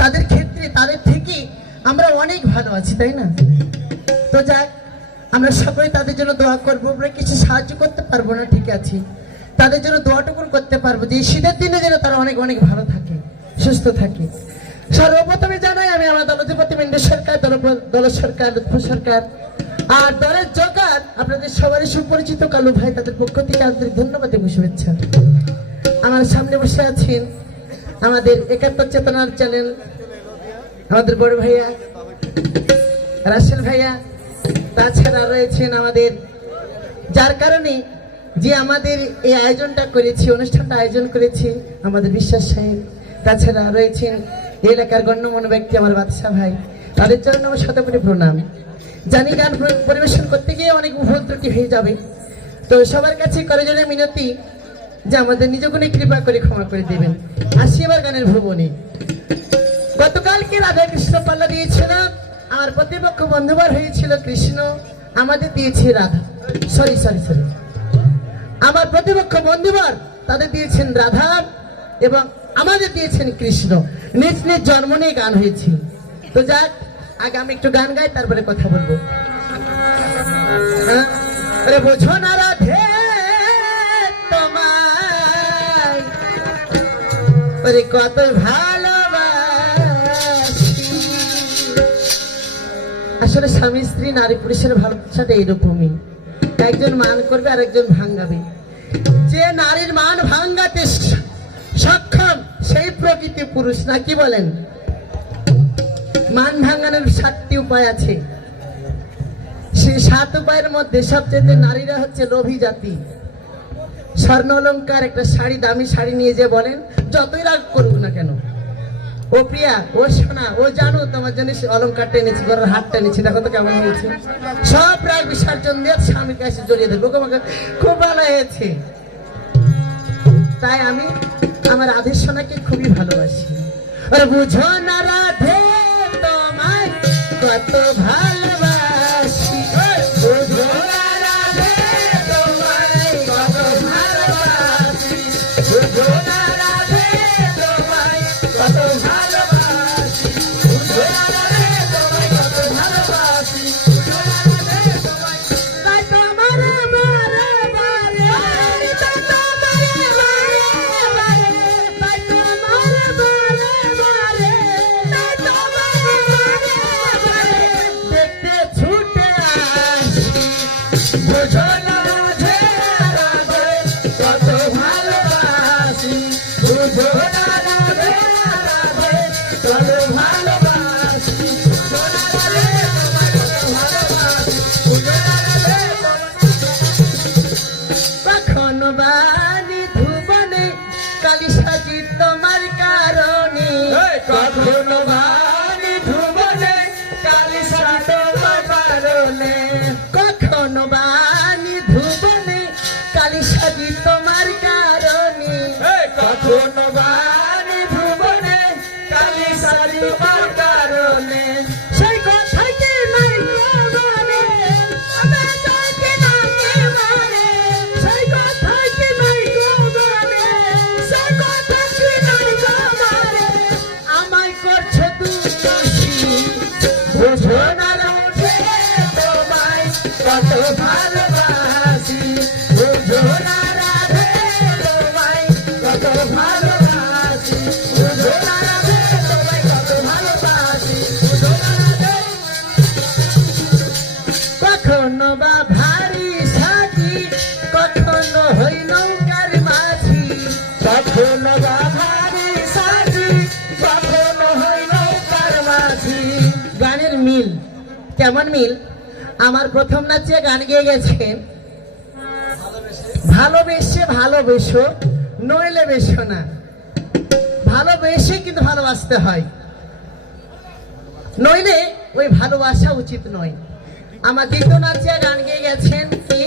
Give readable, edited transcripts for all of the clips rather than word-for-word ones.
তাদের ক্ষেত্রে তাদের থেকে আমরা অনেক ভালো আছি, তাই না? তো যাক, আমরা সকলে তাদের জন্য দোয়া করবো। আমরা কিছু সাহায্য করতে পারবো না, ঠিক আছে, তাদের জন্য দোয়াটুকুন করতে পারবো যে এই শীতের দিনে যেন তারা অনেক অনেক ভালো থাকে, সুস্থ থাকে। সর্বপ্রথমে জানাই আমি আমার দলধিপতি মেন্দ্র সরকার, দল সরকার, লুৎফর সরকার আর দলের জোগাড় আপনাদের সবারই সুপরিচিত কালু ভাই, তাদের পক্ষ থেকে আন্তরিক ধন্যবাদ এবং শুভেচ্ছা। আমার সামনে বসে আছেন আমাদের ৭১ চেতনার চ্যানেল আমাদের বড় ভাইয়া রাসেল ভাইয়া, তাছাড়া রয়েছেন আমাদের, যার কারণে যে আমাদের এই আয়োজনটা করেছি, অনুষ্ঠানটা আয়োজন করেছি আমাদের বিশ্বাস সাহেব, তাছাড়া রয়েছেন এই এলাকার গণ্যমান্য ব্যক্তি আমার বাদশা ভাই, তাদের জন্য আমার শতকোটি প্রণাম জানি। গান পরিবেশন করতে গিয়ে অনেক ভুল ত্রুটি হয়ে যাবে, তো সবার কাছে করজোড়ে মিনতি যে আমাদের নিজগুণে কৃপা করে ক্ষমা করে দেবেন। আসি এবার গানের ভুবনে। গতকালকে রাধা কৃষ্ণ পাল্লা দিয়েছিল, আমার প্রতিপক্ষ বন্ধুবার হয়েছিল কৃষ্ণ, আমাদের দিয়েছে রাধা, সরি সরি সরি আমার প্রতিপক্ষ বন্ধুবার তাদের দিয়েছেন রাধা এবং আমাদের দিয়েছেন কৃষ্ণ। নিজ নিজ জন্ম নিয়ে গান হয়েছে। তো যাক, আগে আমি একটু গান গাই, তারপরে কথা বলবো। আরে বোঝো না রাধে তোমায়, আরে কত ভালোবাসি। আসলে স্বামী স্ত্রী নারী পুরুষের ভালোবাসাটা এরকমই, একজন মান করবে আর একজন ভাঙ্গাবে। যে নারীর মান ভাঙ্গাতে সক্ষম সেই প্রকৃতি পুরুষ, না কি বলেন? মান ভাঙানোর ৭টি উপায় আছে, সেই ৭ উপায়ের মধ্যে সবচেয়ে নারীরা হচ্ছে লোভী জাতি। স্বর্ণ অলংকার একটা শাড়ি, দামি শাড়ি নিয়ে যে বলেন যতই রাগ করুক না কেন, ও প্রিয়া, ও সোনা, ও জানো তোমার জন্য অলংকারটা এনেছি, ঘরের হাতটা এনেছি, দেখো তো কেমন হয়েছে। সব রাগ বিসর্জন দিয়ে স্বামীর কাছে জড়িয়ে দেবো, তোমাকে খুব ভালো হয়েছে। তাই আমি আমার রাধে সোনাকে খুবই ভালোবাসি। আর বুঝো না রাধে তোমায় কত ভালোবাসি, বুঝো না রাধে তোমায় কত ভালোবাসি, বুঝো না রাধে তোমায় কত ভালোবাসি, বুঝো না রাধে তোমায় কত ভালোবাসি, বুঝো না রাধে তোমায়। তাই তোমারে বারে বারে, তাই তোমারে বারে বারে, তাই তোমারে বারে বারে, তাই তোমারে বারে বারে দেখতে ছুটে আসি। বুঝো না রাধে রাধে কত ভালোবাসি, বুঝো না রাধে রাধে কত ভালোবাসি, বুঝো না রাধে তোমায় কত ভালোবাসি, বুঝো না রাধে কখনো বাণী ধুবনে কালি সাজি তোমার কারণে, কখনো বাণী ধুবনে কালি সাজি তোমার কারণে, কখনো বাণী ধুবনে কালি সাজি তোমার কারণে, কখনো বাণী ধুবনে কালি সাজি তোমার কারণে। সেই কথাই কি নাই বলে, আমার চোখে নাকি মারে, সেই কথাই কি নাই বলে, সেই কথা কি নাই মারে, আমায় করছো দুর্দশী। বুঝো না রাধে তোমায় কত ভালোবাসি, বুঝো না রাধে তোমায় কত ভালোবাসি, বুঝো না রাধে তোমায় কত ভালোবাসি, বুঝো না রাধে। কখনো বা ভারী সাজি, কখনো হই নৌকার মাঝি, কখনো বা ভারী সাজি, কখনো হই নৌকার মাঝি। গানের মিল কেমন মিল? আমার প্রথম নাচে গান গেয়ে গেছেন, ভালোবেসে ভালোবেসো নইলে বেসো না। ভালোবেসে কিন্তু ভালোবাসতে হয়, নইলে ওই ভালোবাসা উচিত নয়। আমার দ্বিতীয় নাচে গান গেয়ে গেছেন কি,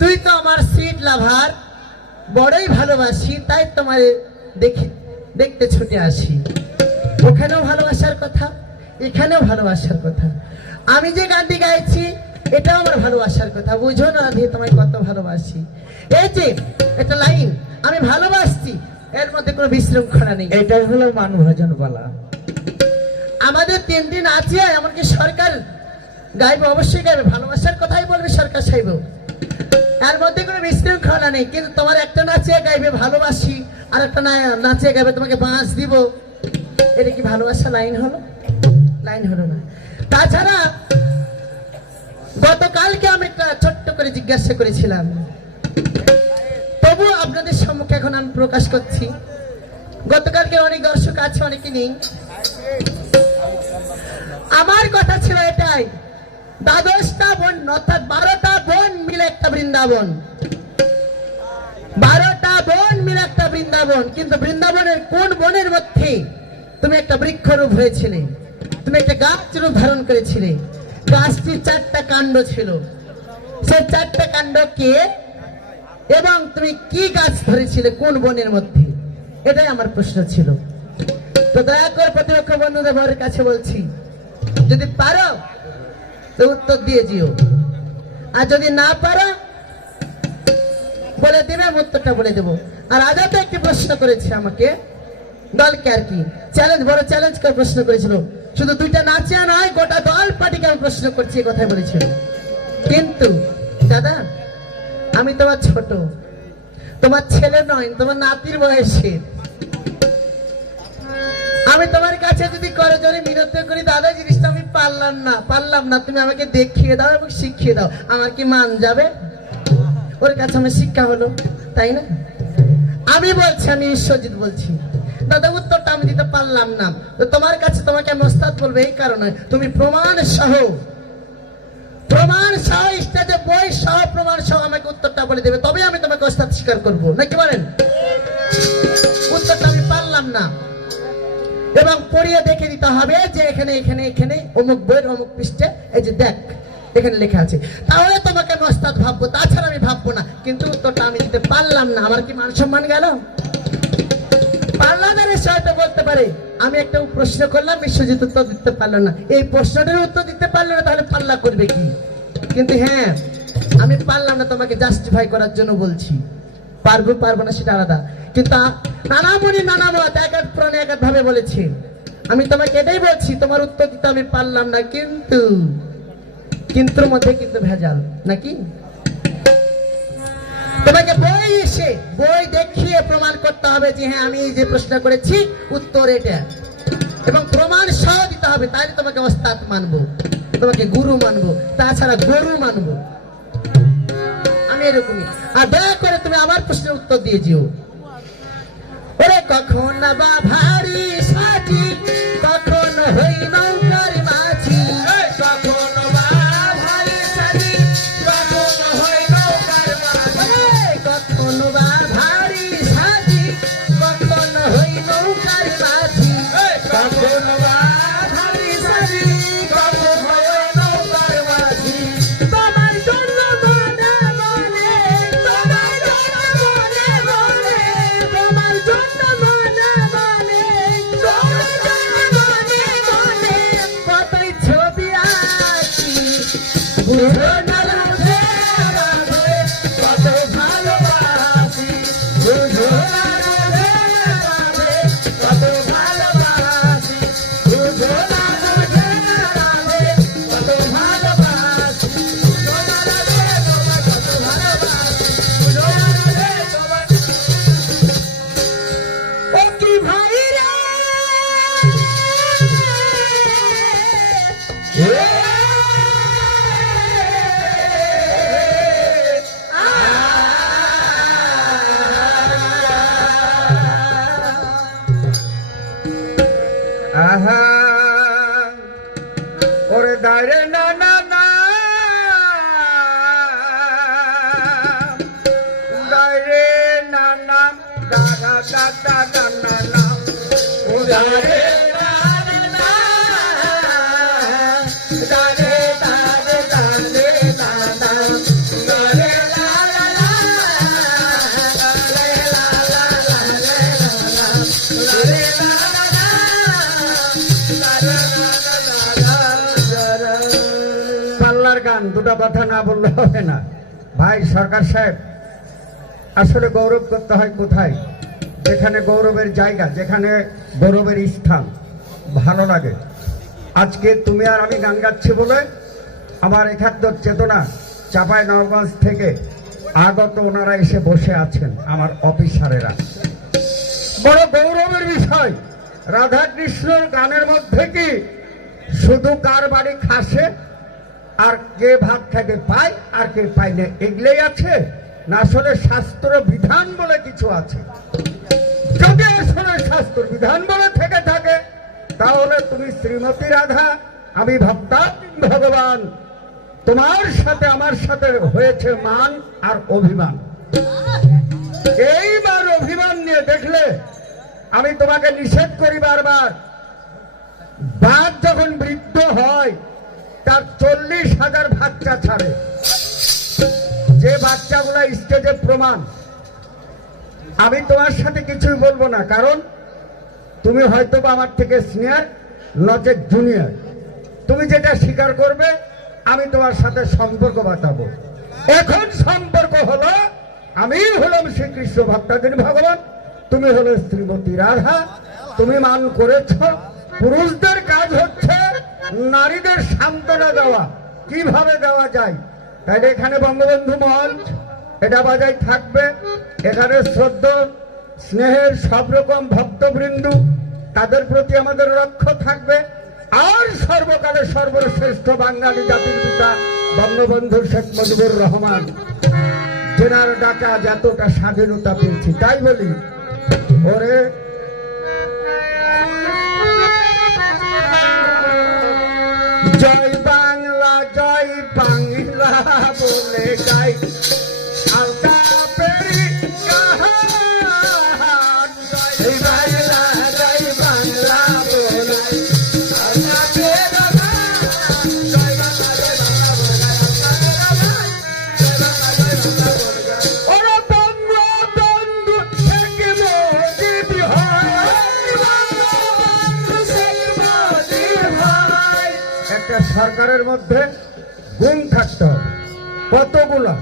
তুই তো আমার সুইট লাভার, বড়ই ভালোবাসি, তাই তোমার দেখতে ছুটে আসি। ওখানেও ভালোবাসার কথা, এখানেও ভালোবাসার কথা। আমি যে গানটি গাইছি এটাও আমার ভালোবাসার কথা। বুঝো না রাধে তোমায় কত ভালোবাসি, এই যে একটা লাইন, আমি ভালোবাসছি, এর মধ্যে কোনো বিশৃঙ্খলা নেই। এটাই হলো মান ভজন বলা। আমাদের 3 দিন আছে, এমনকি সরকার গাইবে, অবশ্যই গাইবে, ভালোবাসার কথাই বলবে সরকার সাহেব, এর মধ্যে কোনো বিশৃঙ্খলা নেই। কিন্তু তোমার একটা নাচিয়ে গাইবে ভালোবাসি, আর একটা নাচিয়ে গাইবে তোমাকে বাঁশ দিব, এটা কি ভালোবাসা লাইন হলো? লাইন হলো না। তাছাড়া গতকালকে আমি একটা ছোট্ট করে জিজ্ঞাসা করেছিলাম, তবু আপনাদের সম্মুখে এখন আমি প্রকাশ করছি। গতকালকে অনেক দর্শক আছে, অনেকে নেই। আমার কথা ছিল এটাই, দ্বাদশটা বোন অর্থাৎ 12টা বোন মিলে একটা বৃন্দাবন, 12টা বোন মিলে একটা বৃন্দাবন। কিন্তু বৃন্দাবনের কোন বনের মধ্যে তুমি একটা বৃক্ষরূপ হয়েছিলে, তুমি একটা গাছ রূপ ধারণ করেছিলে, গাছটির 4টা কাণ্ড ছিল, সেই 4টা কাণ্ড কে এবং তুমি কি গাছ ধরেছিলে কোন বনের মধ্যে, এটাই আমার প্রশ্ন ছিল। তো দয়া করে প্রতিপক্ষ বন্ধুদের কাছে বলছি, যদি পারো তো উত্তর দিয়ে দিও, আর যদি না পারো বলে দেবে, উত্তরটা বলে দেবো। আর আজও তো একটি প্রশ্ন করেছে আমাকে দলকে, আর কি চ্যালেঞ্জ, বড় চ্যালেঞ্জ করে প্রশ্ন করেছিল, শুধু 2টা নাচিয়া নয় গোটা দল পার্টিকে আমি প্রশ্ন করছি, এই কথাই বলেছিল। কিন্তু দাদা আমি তোমার ছোট, তোমার ছেলে নয়, তোমার নাতির বয়সের, আমি তোমার কাছে যদি করে জোরে মিনতি করি, দাদা জিনিসটা আমি পারলাম না, তুমি আমাকে দেখিয়ে দাও এবং শিখিয়ে দাও, আমার কি মান যাবে? ওর কাছে আমার শিক্ষা হলো, তাই না? আমি বলছি, আমি বিশ্বজিৎ বলছি, দাদা উত্তরটা আমি দিতে পারলাম না, তো তোমার কাছে তোমাকে আমি ওস্তাদ বলবো এই কারণে, তুমি প্রমাণ সহ স্টেজে বই সহ প্রমাণ সহ আমাকে উত্তরটা বলে দেবে, তবে আমি তোমাকে ওস্তাদ স্বীকার করবো, নাকি বলেন? উত্তরটা আমি পারলাম না, এবং পড়িয়ে দেখে দিতে হবে যে এখানে এখানে এখানে অমুক বইয়ের অমুক পৃষ্ঠে, এই যে দেখ এখানে লেখা আছে, তাহলে তোমাকে আমি ওস্তাদ ভাববো, তাছাড়া আমি ভাববো না। কিন্তু উত্তরটা আমি দিতে পারলাম না, আমার কি মান সম্মান গেল? পার্লামেন্টের সাথে বলতে পারে আমি একটা প্রশ্ন করলাম, বিশ্বজিৎ উত্তর দিতে পারলো না, এই প্রশ্নটার উত্তর দিতে পারলো না, তাহলে পাল্লা করবে কি? কিন্তু হ্যাঁ, আমি পারলাম না তোমাকে জাস্টিফাই করার জন্য বলছি, পারবো না সেটা আলাদা। কিন্তু নানা মুনি নানা মত, এক এক প্রাণে এক এক ভাবে বলেছে, আমি তোমাকে এটাই বলছি, তোমার উত্তর দিতে আমি পারলাম না, কিন্তু মধ্যে কিন্তু ভেজাল, নাকি? তোমাকে বই দেখিয়ে প্রমাণ করতে হবে যে হ্যাঁ আমি যে প্রশ্ন করেছি উত্তর এটা, এবং প্রমাণ সহ দিতে হবে, তাহলে তোমাকে ওস্তাদ মানবো, তোমাকে গুরু মানবো, তাছাড়া গরু মানবো, আমি এরকমই। আর দয়া করে তুমি আমার প্রশ্নের উত্তর দিয়ে দিও। ওরে কখন বা ভারী সাজি, কখন হই নৌকার মাঝি, কখন বা ভারী সাজি, কখন হই নৌকার মাঝি, কখন বা ভারী সাজি, কখন হই নৌকার মাঝি, কখন বা ভারী সাজি, কখন হই নৌকার মাঝি। তোমার জন্য মনে মনে, তোমার জন্য মনে মনে, তোমার জন্য মনে মনে, তোমার জন্য মনে মনে, কতই ছবি আঁকি, বুঝো না রাধে রাধে, কত ভালোবাসি, বুঝো না রাধে রাধে, কত ভালোবাসি, বুঝো না রাধে রাধে, কত ভালোবাসি, বুঝো না রাধে তোমার কত ভালোবাসি, বুঝো না রাধে তোমার। ও কি ভাই রে, আহা ওরে দাঁড়ে না না না, দাঁড়ে না না, দাদা দাদা দাদা না, ও দাঁড়ে না না, দাঁড়ে দাঁড়ে দাঁড়ে দাদা, দাঁড়ে লা লা লা, দাঁড়ে লা লা লা লা, দাঁড়ে লা লা লা, পাল্লার গান, দুটো কথা না বললে হবে না ভাই। সরকার সাহেব, আসলে গৌরব করতে হয় কোথায়? যেখানে গৌরবের জায়গা, যেখানে গৌরবের স্থান, ভালো লাগে। আজকে তুমি আর আমি গান গাচ্ছি বলে আমার একাত্তর চেতনা চাপাই নবগঞ্জ থেকে আগত ওনারা এসে বসে আছেন, আমার অফিসারেরা। বড় গৌরবের বিষয়, রাধা কৃষ্ণর গানের মধ্যে কি শুধু কার বাড়ি খাসে আর কে ভাত খেতে পায় আর কে পায় না এগুলোই আছে, না আসলে শাস্ত্র বিধান বলে কিছু আছে? যদি আসলে শাস্ত্র বিধান বলে থেকে থাকে তাহলে তুমি শ্রীমতী রাধা, আমি ভক্তাধীন ভগবান, তোমার সাথে আমার সাথে হয়েছে মান আর অভিমান। এইবার অভিমান নিয়ে দেখলে আমি তোমাকে নিষেধ করি বারবার, বাঘ যখন বৃদ্ধ হয় তার 40,000 বাচ্চা ছাড়ে, যে বাচ্চাগুলা স্টেজে প্রমাণ। আমি তোমার সাথে কিছুই বলবো না, কারণ তুমি হয়তো বা আমার থেকে সিনিয়র নচেত জুনিয়র। তুমি যেটা স্বীকার করবে আমি তোমার সাথে সম্পর্ক বাতাবো। এখন সম্পর্ক হলো আমি হলাম শ্রীকৃষ্ণ ভক্তাধীন ভগবান, তুমি হলো শ্রীমতী রাধা। তুমি মান করেছ। পুরুষদের কাজ হচ্ছে নারীদের সান্ত্বনা দেওয়া, কিভাবে দেওয়া যায়। তাহলে এখানে বঙ্গবন্ধু মঞ্চ এটা বাজাই থাকবে, এখানে শ্রদ্ধা স্নেহের সব রকম ভক্তবৃন্দ তাদের প্রতি আমাদের লক্ষ্য থাকবে। আর সর্বকালে সর্বশ্রেষ্ঠ বাঙালি জাতির পিতা বঙ্গবন্ধু শেখ মুজিবুর রহমান, যেনার ডাকা যতটা স্বাধীনতা পেয়েছি, তাই বলি ওরে জয় বাংলা জয় বাংলা বলে গাই আলতা পেরি কাহান, জয় বাংলা জয় বাংলা বলে আলতা পেরি কাহান, জয় বাংলা জয় বাংলা বলে ওরা বন্ধু বন্ধু থেকে মুজিব হয়, একটা সরকারের মধ্যে গুণ থাকতে হবে। কতগুলো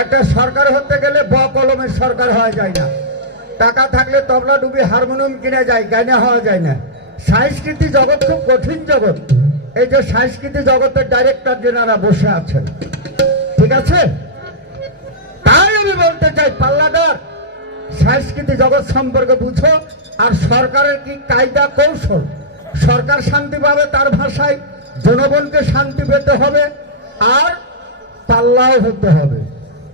একটা সরকার হতে গেলে কলমের সরকার হওয়া যায় না, টাকা থাকলে তবলা ডুবি হারমোনিয়াম কিনে যায়, গাইনা হওয়া যায় না। সংস্কৃতি জগৎ খুব কঠিন জগৎ। এই যে সংস্কৃতি জগতের ডাইরেক্টর যেনারা বসে আছেন, ঠিক আছে, তাই আমি বলতে চাই পাল্লাদার সংস্কৃতি জগৎ সম্পর্কে বুঝো। আর সরকারের কি কায়দা কৌশল, সরকার শান্তি পাবে তার ভাষায়, জনগণকে শান্তি পেতে হবে, আর পাল্লাও হতে হবে।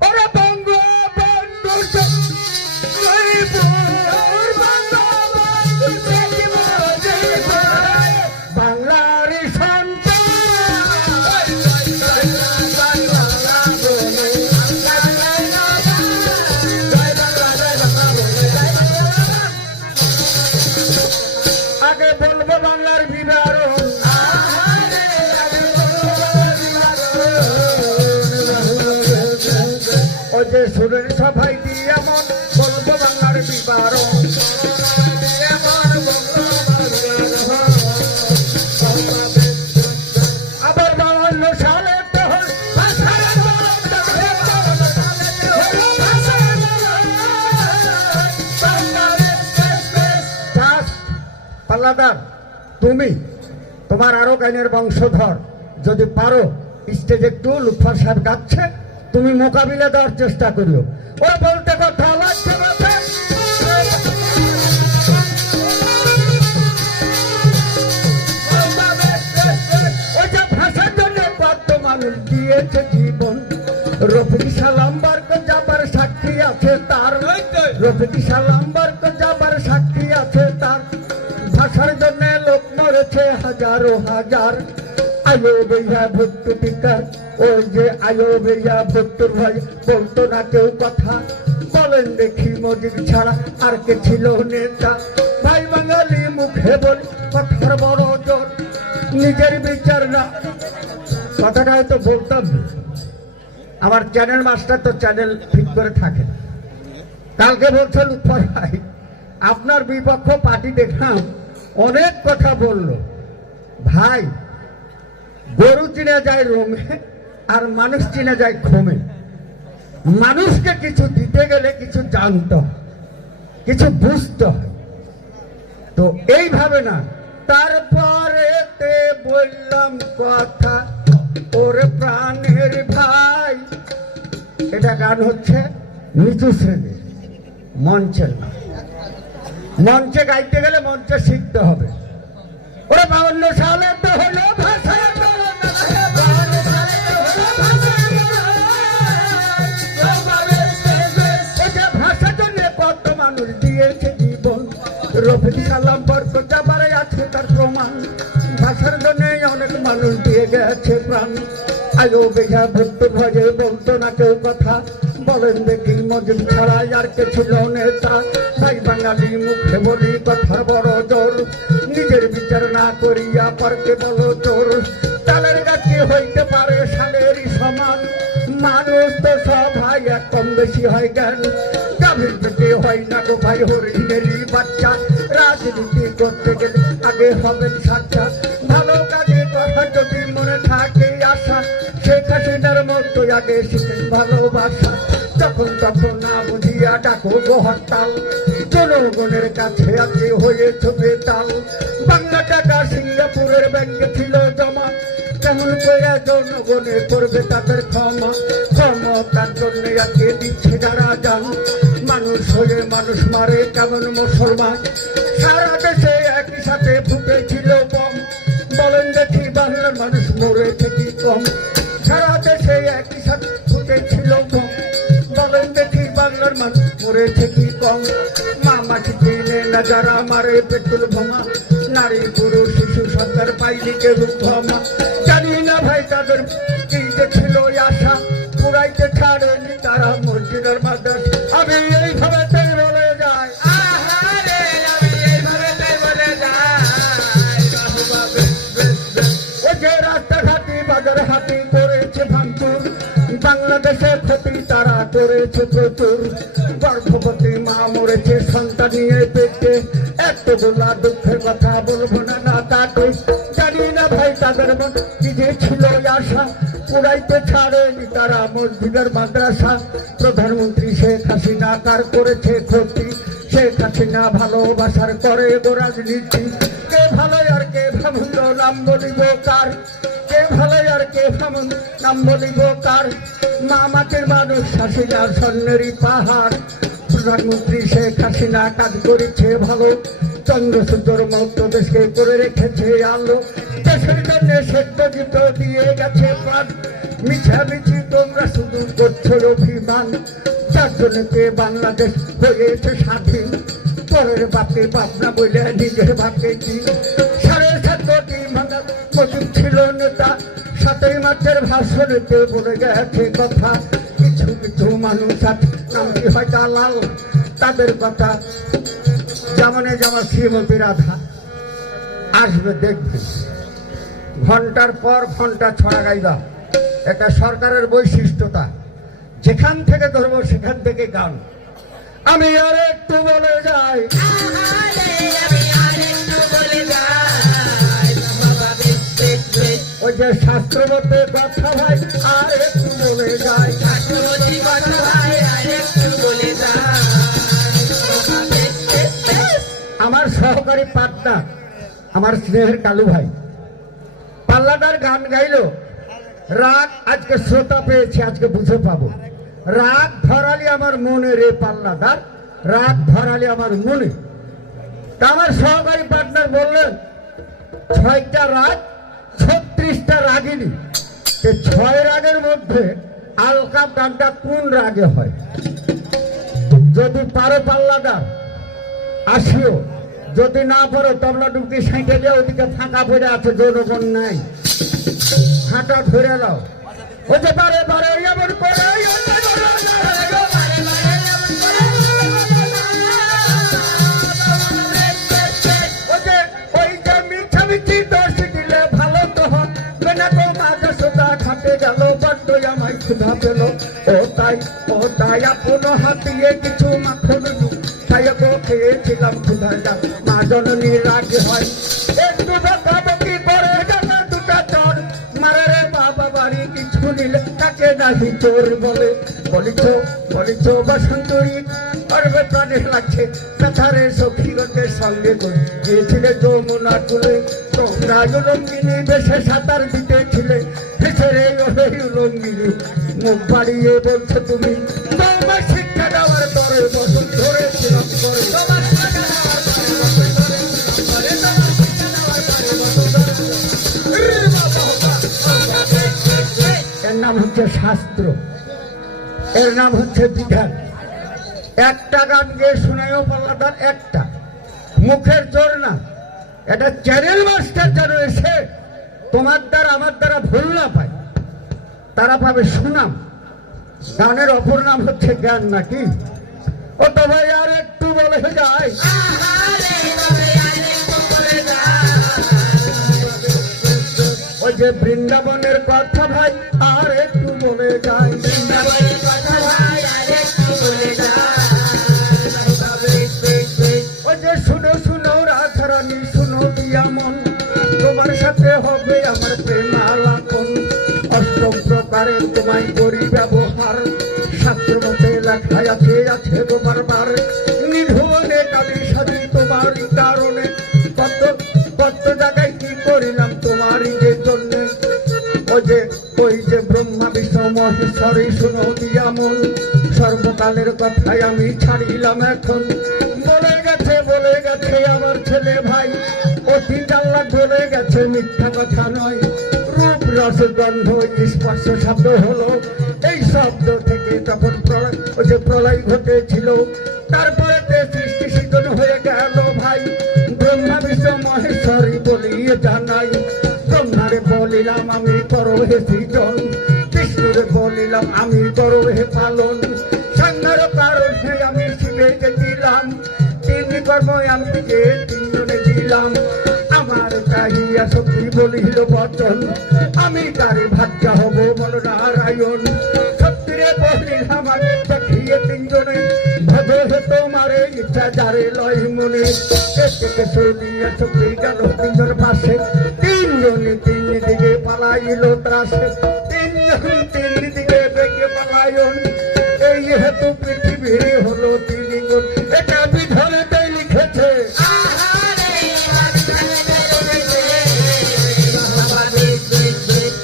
ওরা বঙ্গবন্ধু বাংলার আগে বলবো বাংলার বিবরণ, ওই যে সুরের সভাই দিয়ে এমন বলবো বাংলার বিবরণ। আবার 52 সালে পাল্লাদার তুমি তোমার আরো গানের বংশধর যদি পারো স্টেজে একটু লুৎফর সাহেব গাচ্ছে, তুমি মোকাবিলা দেওয়ার চেষ্টা করিও। ও বলতে কথা লাগছে ওই যে ভাষার জন্য কত মানুষ দিয়েছে জীবন, রফিক সালাম বার্ক যাবার সাক্ষী আছে তার, রফিক সালাম বার্ক যাবার সাক্ষী আছে তার। ভাষার জন্য লোক মরেছে হাজারো হাজার। আয়ো বেয়া ভুট্টু টিকার, ওই যে আয়ো বেয়া ভুট্টুর ভাই বলতো না কেউ কথা, বলেন দেখি মজিদ ছাড়া আর কে ছিল নেতা। ভাই বাঙালি মুখে বলি কথার বড় জোর, নিজের বিচার না। কথাটা হয়তো বলতাম না, আমার চ্যানেল মাস্টার তো চ্যানেল ঠিক করে থাকে। কালকে বলছে লুৎফর ভাই আপনার বিপক্ষ পার্টি দেখলাম অনেক কথা বলল। ভাই গরু চিনে যায় রোমে আর মানুষ চিনে যায় ক্ষমে। মানুষকে কিছু দিতে গেলে কিছু জানতে হয়, কিছু বুঝতে হয়। তো এইভাবে না তারপরেতে বললাম কথা ওর প্রাণের ভাই। এটা গান হচ্ছে নিচু শ্রেণী, মঞ্চের না। মঞ্চে গাইতে গেলে মঞ্চে শিখতে হবে। ওরা 52 সালে তো হলো ভাষা আন্দোলন, 52 সালে তো হলো ভাষা আন্দোলন। ওটা ভাষার জন্য কত মানুষ দিয়েছে জীবন, রফিক সালাম বরকত জাবারে আছে তার প্রমাণ। ভাষার জন্য অনেক মানুষ দিয়ে গেছে প্রাণ। আয়ো বেঘা ভক্ত ভজে বলতো না কেউ কথা, বলেন দেখি মজিদ ছাড়া আর কে ছিল নেতা। ভাই বাঙালি মুখে বলি কথা বড় জোর, নিজের বিচার না করিয়া পারকে বলো চোর। তালের গাছে হইতে পারে সালেরই সমান, মানুষ তো সব ভাই এক কম বেশি হয় জ্ঞান। গাভীর পেটে হয় না গো ভাই হরিণেরই বাচ্চা, রাজনীতি করতে গেলে আগে হবেন সাচ্চা। ভালো কাজে কথা যদি মনে থাকে আশা, শেখ হাসিনার মতো আগে শিখেন ভালোবাসা। যখন তখন না বুঝিয়া ডাকো গো হরতাল, জনগণের কাছে আজকে হয়েছে বেতাল। বাংলা টাকা সিঙ্গাপুরের ব্যাংকে ছিল জমা, কেমন করে জনগণে করবে তাদের ক্ষমা। ক্ষমতার জন্য আজকে দিচ্ছে যারা যান, মানুষ হয়ে মানুষ মারে কেমন মুসলমান। সারা দেশে একই সাথে ফুটেছিল বম, বলেন দেখি বাংলার মানুষ মরেছে কি কম। সারা দেশে একই সাথে ফুটেছিল বম, বলেন দেখি বাংলার মানুষ মরেছে কি কম। মামাটি কিনে না যারা মারে পেট্রোল বোমা, নারী পুরুষ শিশু সরকার পাইনি কেউ ক্ষমা। জানি না ভাই তাদের কি যে ছিল আশা, পুরাইতে ছাড়েনি তারা মসজিদের মাদ্রাসা। আমি এইভাবে তাই বলে যাই, ও যে রাস্তাঘাটি বাজার হাতি করেছে ভাঙচুর, বাংলাদেশের ক্ষতি তারা করেছে প্রচুর। গর্ভবতী মা মরেছে সন্তান নিয়ে পেটে, এতগুলা দুঃখের কথা বলবো না না তাকে। জানি না ভাই তাদের মন কি যে ছিল আশা, পুরাইতে ছাড়েনি তারা মসজিদের মাদ্রাসা। প্রধানমন্ত্রী শেখ হাসিনা কার করেছে ক্ষতি, শেখ হাসিনা ভালোবাসার করে গো রাজনীতি। কে ভালো আর কে ভামন্দ নাম বলিব কার, কে ভালো আর কে ভামন্দ নাম বলিব কার। মা মাটির মানুষ হাসিনার স্বর্ণেরই পাহাড়। প্রধানমন্ত্রী শেখ হাসিনা কাজ করেছে ভালো, চন্দ্রসূর্যর মতো দেশকে করে রেখেছে আলো। দেশের জন্য শেখ মুজিব দিয়ে গেছে প্রাণ, মিছামিছি তোমরা শুধু করছো অভিমান। যার জন্যে বাংলাদেশ হয়েছে স্বাধীন, পরের বাপকে বাপ না বলে নিজের বাপকে কি। 7.5 কোটি মুজিব ছিল নেতা, 7 মার্চের ভাষণেতে বলে গেছে কথা। কিছু কিছু মানুষ আছে নামটি হয় দালাল, তাদের কথা যেমন যেমন শ্রীমতী রাধা আসবে দেখবে, ঘন্টার পর ঘন্টা ছড়া গাইবা। এটা সরকারের বৈশিষ্ট্যতা, যেখান থেকে ধরবো সেখান থেকে গান। আমি আর একটু বলে যাই, ওই যে শাস্ত্রমতে কথা ভাই আর একটু বলে যায়, আমার সহকারী পাটনা আমার স্নেহের কালু ভাই পাল্লাদার গান গাইলো। রাগ আজকে শ্রোতা পেয়েছি, আজকে বুঝে পাবো। রাগ ধরালি আমার মনে রে পাল্লাদার, রাগ ধরালি আমার মনে। তা আমার সহকারী পার্টনার বললেন 6টা রাগ 36টা রাগিনী। 6 রাগের মধ্যে আলকা গানটা কোন রাগে হয়? যদি পারো পাল্লাদার আসিও, যদি না পারো তবলা ডুবকি সাইটে যাও, ওদিকে ফাঁকা পড়ে আছে জনগণ নাই, হাঁটা ধরে নাও। হতে পারে পারে এমন করে ওই যে মিছামিছি দোষ দিলে ভালো তো হবে না তো। মাঝে সোজা খাটে গেল বড্ড আমায় ক্ষুধা পেল, ও তাই আপন হাতিয়ে কিছু মাখন তাই খেয়েছিলাম ক্ষুধা যা। মা জননী রাগে হয় একটু বকাবকি করে জানা দুটা চর মারে রে বাবা বাড়ি কিছু নিলে তাকে নাহি চোর বলে। বলিছ বসন্তরী অর্বে প্রাণে লাগছে তাছাড়ে সখীগণের সঙ্গে করে গিয়েছিলে যমুনা কুলে তোমরা উলঙ্গিনী বেশে সাঁতার দিতেছিলে ভেসেরে ওরে উলঙ্গিনী মুখ বাড়িয়ে বলছো তুমি তোমার শিক্ষা দেওয়ার তরে বছর ধরেছিলাম করে এর নাম হচ্ছে শাস্ত্র, এর নাম হচ্ছে বিধান। একটা গান গিয়ে শোনায়ও পাল্লাদার একটা মুখের জোর না, এটা চ্যানেল মাস্টার যেন এসে তোমার দ্বারা আমার দ্বারা ভুল না পায়, তারা পাবে সুনাম। গানের অপর নাম হচ্ছে জ্ঞান নাকি? ও তো ভাই আর একটু বলে যায়, ওই যে বৃন্দাবনের কথা ভাই আর একটু বলে যায়, বৃন্দাবনের কথা ভাই আর একটু বলে যায়। ওই যে শুনো শুনো রাধারানী শুনো দিয়া মন, তোমার সাথে হবে আমার প্রেম আলাপন। অষ্টম প্রকারের তোমায় করি ব্যবহার, শাস্ত্র মতে লেখায় আছে আছে তোমার বার। নিধনে কালী সাজি তোমার কারণে কত কত জায়গায় কি করিলাম তোমারই যে জন্য। ওই যে ব্রহ্মা বিষ্ণু মহেশ্বরী শুনো দিয়া মন, সর্বকালের কথাই আমি ছাড়িলাম এখন। বলে গেছে আমার ছেলে ভাই, অতি চাল্লা বলে গেছে মিথ্যা কথা নয়। রূপ রস গন্ধ স্পর্শ শব্দ হলো, এই শব্দ থেকে তখন প্রলয় ঘটেছিল। তারপরে সৃষ্টি সৃজন হয়ে গেল ভাই, ব্রহ্মা বিষ্ণু মহেশ্বরী বলিয়ে জানাই। ব্রহ্মারে বলিলাম আমি করো হে সৃজন, বিষ্ণুরে বলিলাম আমি করো হে পালন। সাংহার কারণে আমি শিবেকে দিলাম, তিন কর্ম আমি যে তিনজনে দিলাম। আমার চাহিয়া শক্তি বলিল বচন, আমি তারে ভাগ্যা হব মন নারায়ণ। সত্যিরে বলিলাম আমি দেখিয়ে তিনজনে, ভবে তোমারে ইচ্ছা যারে লয় মনে। এদিকে সরিয়া শক্তি গেল তিনজন পাশে, তিনজনে তিন দিকে পালাইল ত্রাসে। তিনজন তিন দিকে বেগে পালায়ন, এই হেতু পৃথিবীর হলো তিন গুণ। এটা বিধানেতে লিখেছে,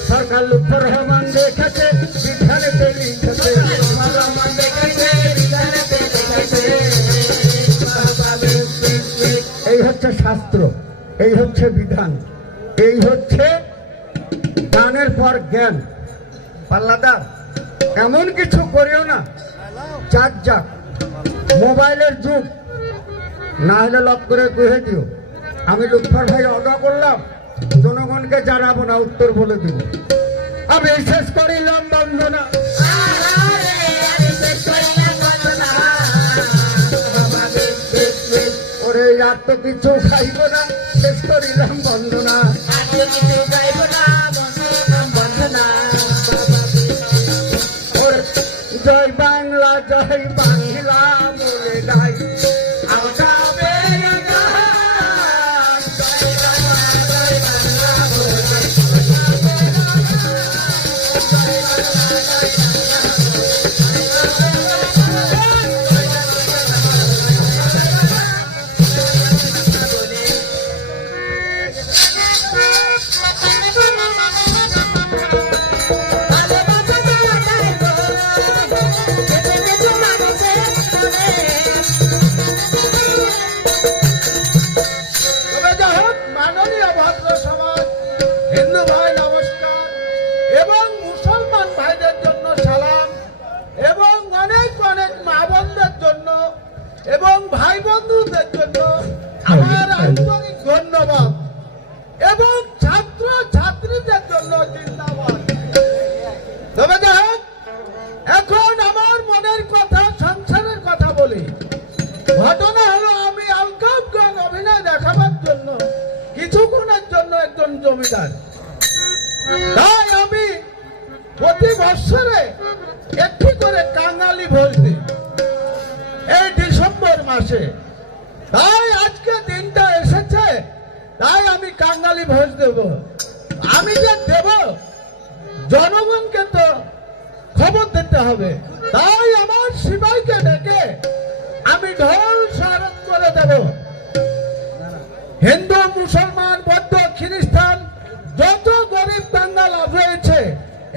সরকার লুৎফর রহমান দেখেছে, বিধানেতে লিখেছে। এই হচ্ছে শাস্ত্র, এই হচ্ছে বিধান, এই হচ্ছে জ্ঞানের পর জ্ঞান। পাল্লাদার এমন কিছু করিও না যাক যাক, মোবাইলের যুগ, না হলে লক করে কহে দিও। আমি লুৎফর ভাই অর্ডার করলাম, জনগণকে জানাবো না, উত্তর বলে দিব। আমি শেষ করিলাম বন্দনা, ওরে আর তো কিছু খাইব না, শেষ করিলাম বন্দনা। জয় বাংলা জয় বাংলা বলে গাই, এবং ভাই বন্ধুদের জন্য আমার আন্তরিক ধন্যবাদ, এবং ছাত্র ছাত্রীদের জন্য জিন্দাবাদ। তবে দেখ, এখন আমার মনের কথা, সংসারের কথা বলি। ঘটনা হলো, আমি আলকাপ গান অভিনয় দেখাবার জন্য কিছুক্ষণের জন্য একজন জমিদার, তাই আমি প্রতি বৎসরে একটি করে কাঙালি ভোজ দিই এই ডিসেম্বর মাসে। তাই আজকে দিনটা এসেছে, তাই আমি কাঙালি ভোজ দেব। আমি যে দেব, জনগণকে তো খবর দিতে হবে। তাই আমার সিপাইকে ডেকে ঢোল শরৎ করে দেব। হিন্দু, মুসলমান, বৌদ্ধ, খ্রিস্টান যত গরিব বাঙ্গাল রয়েছে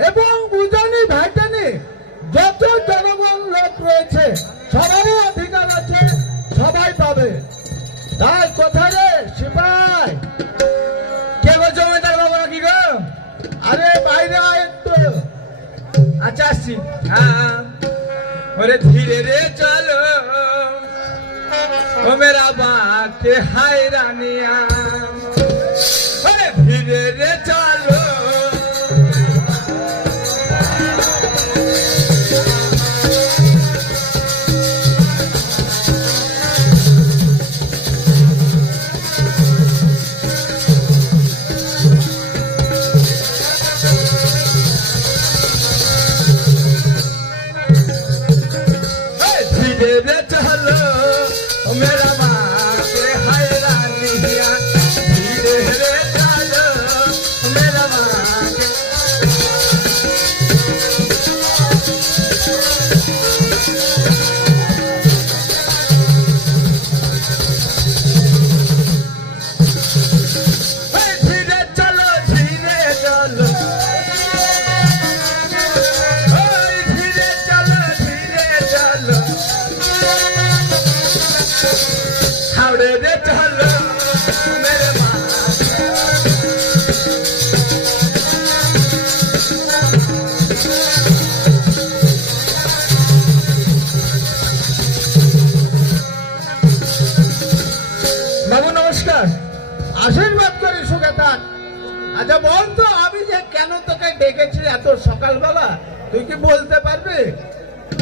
এবং উজানি ভাইটানি যত জনগণ লোক রয়েছে সবারই অধিকার আছে, সবাই পাবে। তাই কোথায় রে সিপাই? কে গো জমিদার বাবু নাকি গো? আরে বাইরে আয় একটু। আচ্ছা আসছি। হ্যাঁ ওরে ধীরে রে চলো ও মেরা বাকে হায় রানিয়া, ওরে ধীরে রে চলো। धीरे रे चलो मेरा बाके हाय रानिया, धीरे रे चलो मेरा बाके। धीरे चलो धीरे चलो, धीरे चलो धीरे चलो, हावड़े रे चलो मेरे माँ। বাবু নমস্কার। আশীর্বাদ করি সুখে থাক। আচ্ছা বলতো আমি যে কেন তোকে ডেকেছি এত সকালবেলা, তুই কি বলতে পারবি?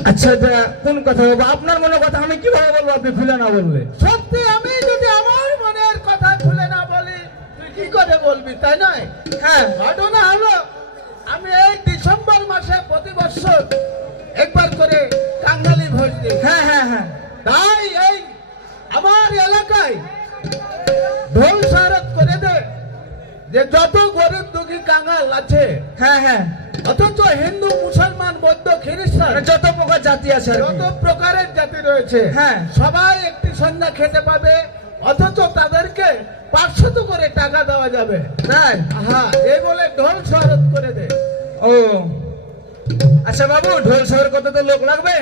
আচ্ছা এটা কোন কথা বাবু? আপনার মনে কথা আমি কিভাবে বলবো আপনি খুলে না বললে? সত্যি আমি যদি আমার মনের কথা খুলে না বলি তুই কি করে বলবি, তাই নয়? হ্যাঁ ঘটনা হলো আমি এই ডিসেম্বর মাসে প্রতি বছর একবার করে কাঙ্গালি ভোজ দিই। হ্যাঁ হ্যাঁ হ্যাঁ তাই এই আমার এলাকায় ঢোল শরৎ করে দে যে যত গরিব দুঃখী কাঙ্গাল আছে, হ্যাঁ হ্যাঁ, অথচ হিন্দু, মুসলমান, বৌদ্ধ, খ্রিস্টান মানে যত প্রকার জাতি আছে আর কি। যত প্রকারের জাতি রয়েছে, হ্যাঁ। সবাই একটি সন্ধ্যা খেতে পাবে, অথচ তাদেরকে 500 করে টাকা দেওয়া যাবে। তাই? হ্যাঁ, এই বলে ঢোল শরৎ করে দে। ও আচ্ছা বাবু, ঢোল শহর কত তো লোক লাগবে,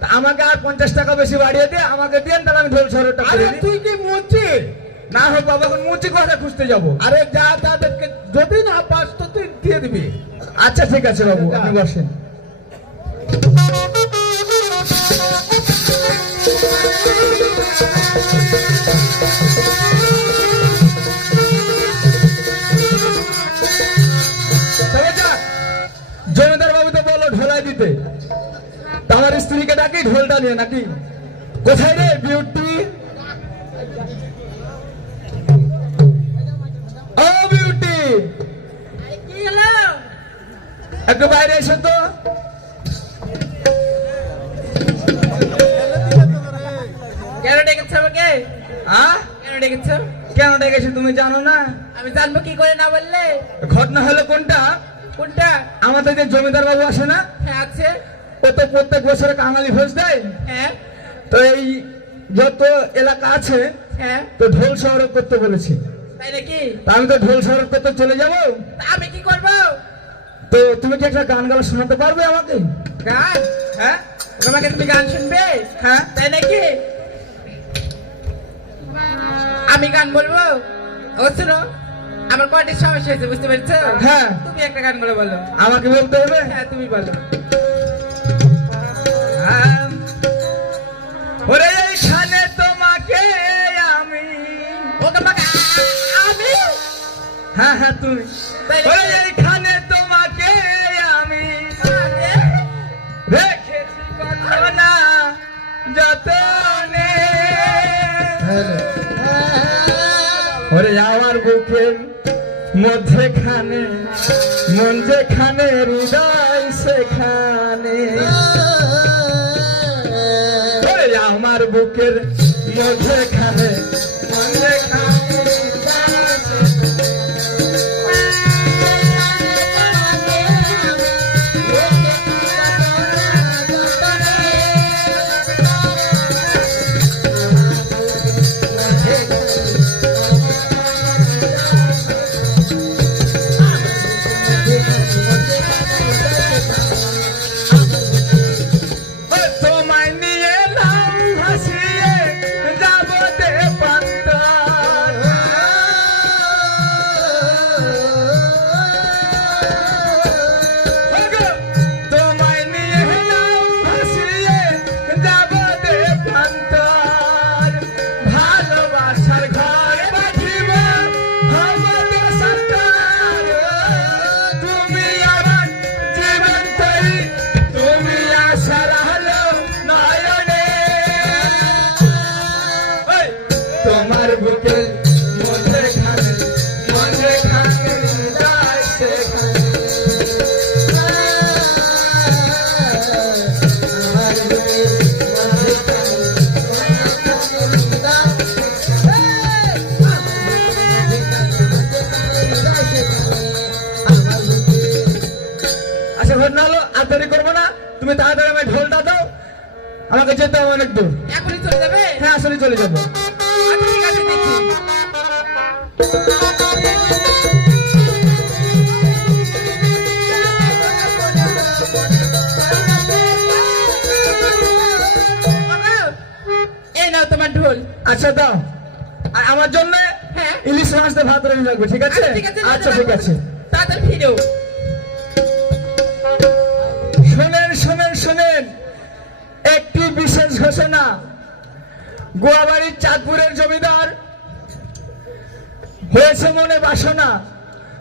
তা আমাকে আর 50 টাকা বেশি বাড়িয়ে দিয়ে আমাকে দেন, তাহলে আমি ঢোল শহরটা করে আরে দিই। তুই কি মুচি? না হোক বাবা, এখন মুচি কথা খুঁজতে যাবো। আরে যা, তাদেরকে যদি না পাস তো তুই দিয়ে দিবি। আচ্ছা ঠিক আছে বাবু, আপনি বসেন। তবে যাক, জমিদার বাবু তো বললো ঢোলাই দিতে, তা আমার স্ত্রীকে ডাকি ঢোলটা নিয়ে নাকি। কোথায় রে বিউটি? ও বিউটি, কি হলো? একটু বাইরে এসো তো। কেন ডেকেছো আমাকে? হ্যাঁ, কেন ডেকেছো? কেন ডেকেছি তুমি জানো না? আমি জানবো কি করে না বললে? ঘটনা হলো কোনটা, কোনটা? আমাদের যে জমিদার বাবু আসে না, হ্যাঁ আছে। ও তো প্রত্যেক বছরে কাঙালি ভোজ দেয়। হ্যাঁ তো এই যত এলাকা আছে হ্যাঁ, তো ঢোল শহর করতে বলেছি। তাই নাকি? তা আমি তো ঢোল শহর করতে চলে যাব। তা আমি কি করবো? তো তুমি কি একটা গান গাওয়া শোনাতে পারবে আমাকে? গান? হ্যাঁ তোমাকে তুমি গান শুনবে? হ্যাঁ, তাই নাকি? আমি গান বলবো? ও শোনো, আমার কয়টির সমস্যা হয়েছে বুঝতে পেরেছো? হ্যাঁ। তুমি একটা গান বলে বলো। আমাকে বলতে হবে। হ্যাঁ তুমি বলো। হ্যাঁ। ওরে এইখানে তোমাকে আমি, ও তোমাকে আমি? হ্যাঁ হ্যাঁ তুমি, তাই নাকি? ওরে এইখানে তোমাকে আমি রেখেছি কল্পনা যতনে। ওরে আমার বুকের মধ্যেখানে, মন যেখানে হৃদয় সেখানে। ওরে আমার বুকের মধ্যেখানে, মন যেখানে হৃদয় সেখানে। আমাকে যেতে হবে অনেক দূর। এখনই চলে যাবে? হ্যাঁ আসলে চলে যাবো। আচ্ছা ঠিক আছে, দেখছি। এই নাও তোমার ঢোল। আচ্ছা দাও। আর আমার জন্য হ্যাঁ। ইলিশ মাছ দিয়ে ভাত রেডি রাখবে, ঠিক আছে? আচ্ছা, ঠিক আছে, আচ্ছা ঠিক আছে। তাড়াতাড়ি ফিরো। শোনেন শোনেন শোনেন, একটি বিশেষ ঘোষণা। গোয়াবাড়ির চাঁদপুরের জমিদার হয়েছে মনে বাসনা,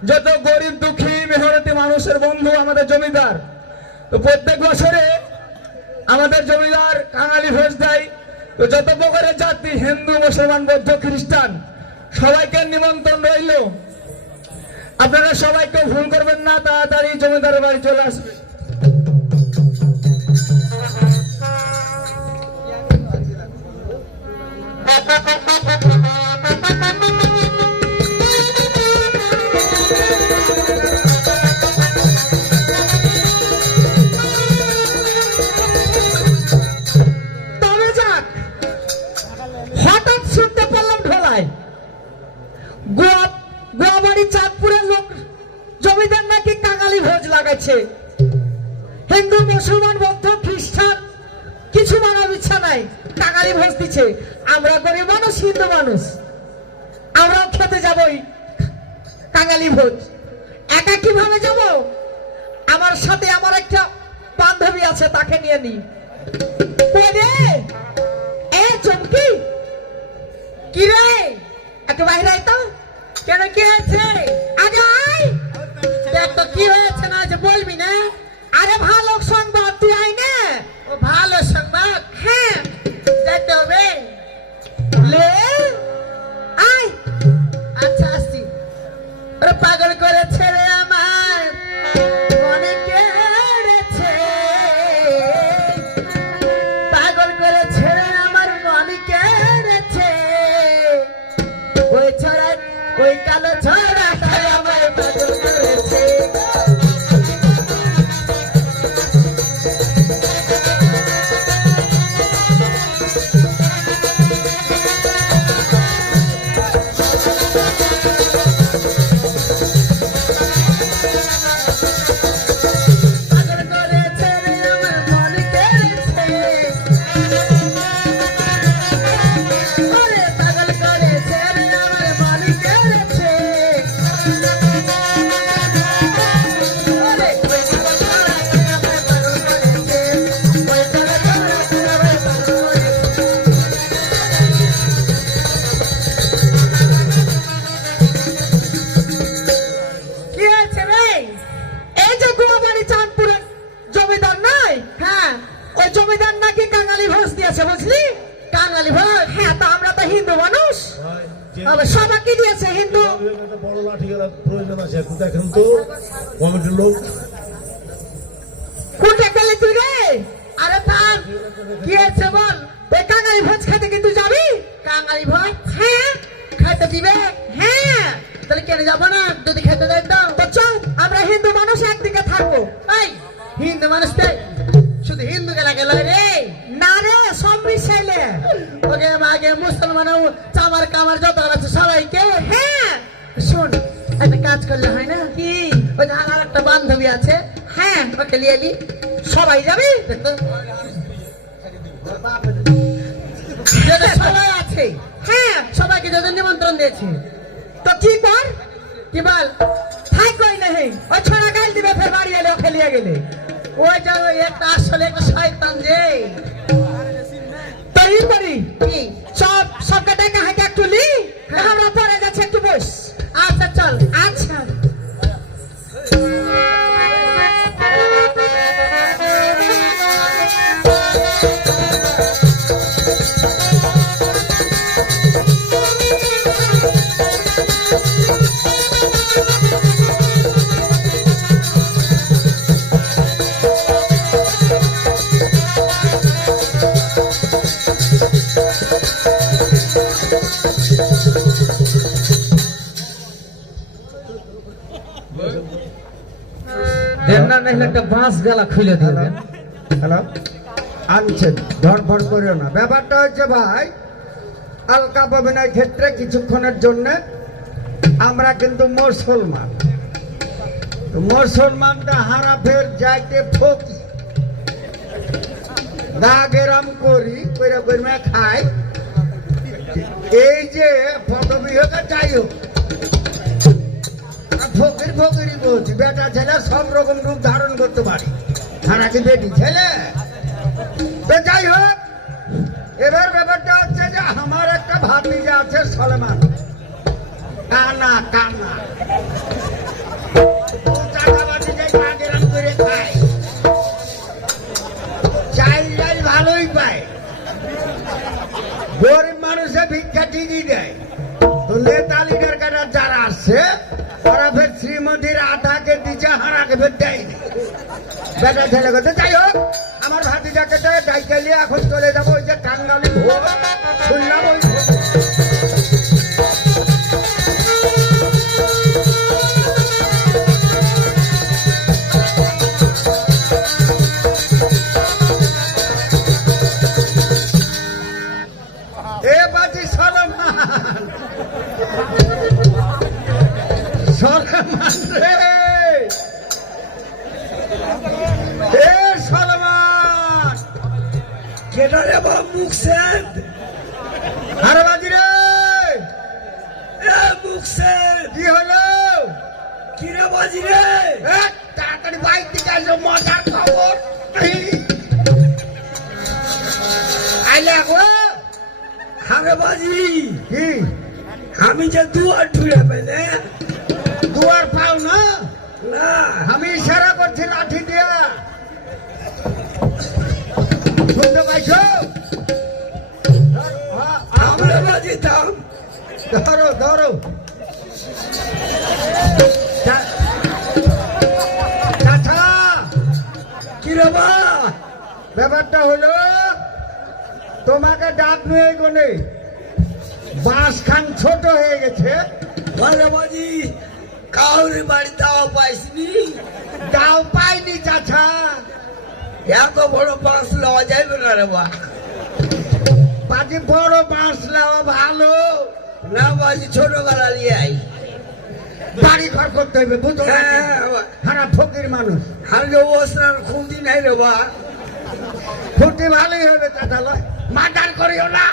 যত গরিব দুঃখী মেহনতি মানুষের বন্ধু আমাদের জমিদার। তো প্রত্যেক বছরে আমাদের জমিদার কাঙালি ভোজ দেয়। তো যত প্রকারের জাতি, হিন্দু মুসলমান বৌদ্ধ খ্রিস্টান, সবাইকে নিমন্ত্রণ রইল। আপনারা সবাইকে ভুল করবেন না, তাড়াতাড়ি জমিদারের বাড়ি চলে আসবে। তবে যাক, হঠাৎ শুনতে পারলাম ঢোলায় গোয়াবাড়ি চাঁদপুরের লোক জমিদার নাকি কাঙালি ভোজ লাগাচ্ছে। হিন্দু মুসলমান বৌদ্ধ খ্রিস্টান কিছু মানার ইচ্ছা নাই, কাঙালি ভোজ দিচ্ছে। আমরা গরিব মানুষ, হিন্দু মানুষ, আমরাও খেতে যাবই কাঙালি ভোজ। একা কিভাবে যাব? আমার সাথে আমার একটা বান্ধবী আছে, তাকে নিয়ে নি। এ চমকি, কি রে, একটু বাইরে আয় তো। কেন, কি হয়েছে? আগে আয়, দেখ তো কি হয়েছে না যে বলবি না। আরে ভালো সংবাদ, তুই আয় না। ও ভালো সংবাদ? হ্যাঁ, যেতে হবে। লে আয়। আচ্ছা আসছি। আরে পাগল করেছে রে আমার মনে কেড়েছে, পাগল করেছে রে আমার মনে কেড়েছে। ওই ছড়া, ওই কালো ছড়াটা আমার পাগল করেছে। পাগল করেছে রে আমার মনে কেড়েছে। ওরে পাগল করেছে রে আমার মনে কেড়েছে। ওরে ওই কালো ছড়াটা আমার পাগল করেছে, ওই কালো ছড়াটা আমার পাগল করেছে। কি হয়েছে রে? এই যে গোয়াবাড়ি চাঁদপুরের জমিদার নাই? হ্যাঁ, ওই জমিদার নাকি কাঙালি ভোজ দিয়েছে, বুঝলি? কাঙালি ভোজ? হ্যাঁ, তো আমরা তো হিন্দু মানুষ, আবার সবাইকে দিয়েছে হিন্দু। একটা বড় লাঠি গেলা প্রয়োজন আছে, একটু দেখেন তো কমিটির লোক। কোনটা গেলে তুই রে? আরে থাম, কি হয়েছে বল? ওই কাঙালি ভোজ খেতে কি তুই যাবি? কাঙালি ভোজ? হ্যাঁ। খাইতে দিবে? হ্যাঁ। তাহলে কেন যাবো না, যদি খেতে দেয় তো চল। আমরা হিন্দু মানুষ, একদিকে থাকবো। এই হিন্দু মানুষ শুধু হিন্দু গেলা গেল রে? না রে, সব মিশাইলে। ওকে আগে মুসলমান চামার কামার যত আছে সবাইকে। হ্যাঁ শোন, একটা কাজ করলে হয় না? কি? ওই যে আমার একটা বান্ধবী আছে, হ্যাঁ, ওকে নিয়ে এলি। সবাই যাবি? সবাই আছে, হ্যাঁ, সবাইকে যদি নিমন্ত্রণ দিয়েছি। তো কি কর, কি বল? থাই কই নেই, ওই ছড়া গাল দিবে, ফের বাড়ি এলে ওকে নিয়ে গেলে। ওই যে ওই একটা আসলে একটা শয়তান যে। তৈরি করি কি সবকে দেখা হাতে একটু লি, আমরা পরে যাচ্ছে, একটু বস। আচ্ছা চল। আচ্ছা দেন না, নাহলে একটা বাঁশ গালা খুলে দিবেন। হ্যালো, আনছেন, ধরফর করিও না। ব্যাপারটা হচ্ছে ভাই, আলকা অভিনয় ক্ষেত্রে কিছুক্ষণের জন্য আমরা কিন্তু মুসলমান, তো মুসলমানটা হারাফের যাইতে ফকি গা গেরাম করি কইরা কইরা খাই। এই যে পদবী হোক আর যাই হোক, ফকির ফকিরই বলছি, বেটা ছেলে সব রকম রূপ ধারণ করতে পারি, হারাকে বেটি ছেলে। তো যাই হোক, এবার ব্যাপারটা হচ্ছে যে আমার একটা ভাতিজা আছে সলেমান, কানা কানা, ও চাঁদাবাজি যাই কাগেরাম করে খায়, চাইল ডাইল ভালোই পায়, গরিব মানুষে ভিক্ষা ঠিকই দেয়। তো নেতা লিডার কাটা যারা আসছে ওরা ফের শ্রীমতীর আটাকে দিচ্ছে, হারাকে ফের দেয়নি বেটা ছেলে করতে। যাই হোক, আমার ভাতিজাকে ডাইকে নিয়ে এখন চলে যাবো ওই যে কাঙ্গালি ভোগ শুনলাম ওই এ বাজি সলমান, সলমান রে, এ সলমান কেটা রে বাবা মুখসেন, আরে বাজি রে, এ মুখসেন কি হলো? কি রে বাজি রে? এ, তাড়াতাড়ি বাইক থেকে আসো, মজার খবর। আইলে গো, আরে বাজি, কি আমি যে দুয়ার ঠুড়ে পেলে দুয়ার পাও না? না, আমি ইশারা করছি লাঠি দিয়া, শুনতে পাইছো? আমরা বাজি থাম। ধরো ধরো। চাচা, কি রে বা? ব্যাপারটা হলো তোমাকে ডাক নিয়ে গনে বাঁশ খান ছোট হয়ে গেছে, আরে বাজি, কাউরে বাড়ি দাও পাইসনি, দাও পাইনি চাচা। এত বড় বাস লওয়া যাইবে না রে বা। বাজি বড় বাঁশ নেওয়া ভালো, না বাজি ছোট গালা নিয়ে আই। বাড়ি ঘর করতে হইবে, বুঝো না? হারা ফকির মানুষ, আর যে ওসরার খুঁজি নাই রে বা। ফুটি ভালোই হবে চাচা, লয় মার্ডার করিও না।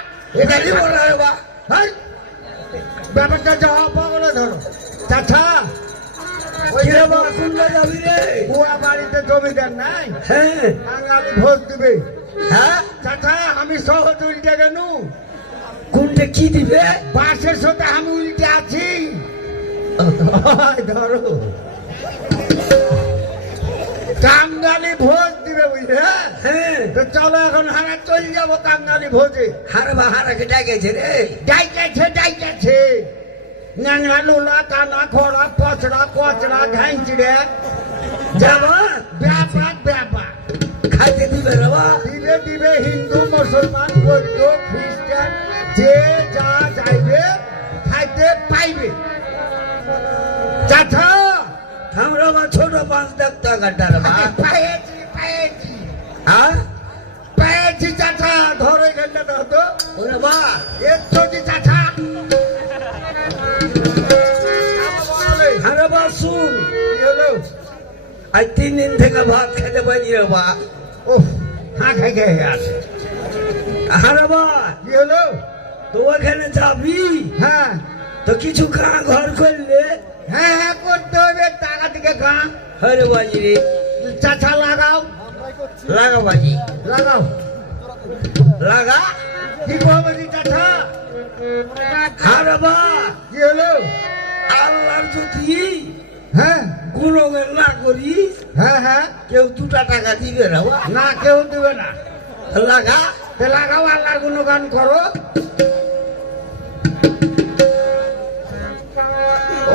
এটা কি বল রে বা? হেই, ব্যাপারটা যাওয়া পাগলে ধরো। চাচা, ওই কি যে রে বা, কোনটা যাবি রে? বুয়া বাড়িতে জমিদার নাই, হ্যাঁ, বাঙালি ভোজ দিবে। হ্যাঁ, চাচা, আমি সহজ উল্টে গেল, কোনটা কি দিবে? বাসের সাথে আমি উল্টে আছি। ধরো, কাঙ্গালি ভোজ দিবে বুঝলে? হ্যাঁ, তো চলো এখন হারা চলে যাবো কাঙ্গালি ভোজে। হারে বা হারাকে ডাকেছে রে। ডাইকেছে ডাইকেছে, ন্যাংরা লোলা কানা খোড়া পচড়া কচড়া ঘাইছিড়ে যাবা ব্যাপার ব্যাপার খাইতে দিবে রে বা। দিবে দিবে, হিন্দু মুসলমান বৌদ্ধ খ্রিস্টান যে যা চাইবে খাইতে পাইবে। চাচা, আমরা বা ছোট পাঁচ ডাক্তা কাটা রে বা। পাইছি পাইছি হ্যাঁ, পাইছি চাচা, ধরো এখানটা দাও তো। ওরে বা, একটু চাচা, আরে বা শুন, কি হলো? আজ 3 দিন থেকে ভাত খেতে পারি রে বা। ও, হ্যাঁ খাই খাই আছে। আরে বা, কি হলো? তো ওখানে যাবি হ্যাঁ তো কিছু গাঁ ঘর করলে। হ্যাঁ হ্যাঁ করতে হবে, টাকা থেকে গাঁ। আরে বাজি রে, চাচা লাগাও লাগা বাজি, লাগাও। লাগা। কি করবে চাচা? আরে বা, কি হলো? আল্লাহর যদি হ্যাঁ গুণগান না করিস, হ্যাঁ হ্যাঁ, কেউ 2 টাকা দিবে না বা। না কেউ দিবে না। লাগা। তো লাগাও, আল্লাহর গুণগান করো।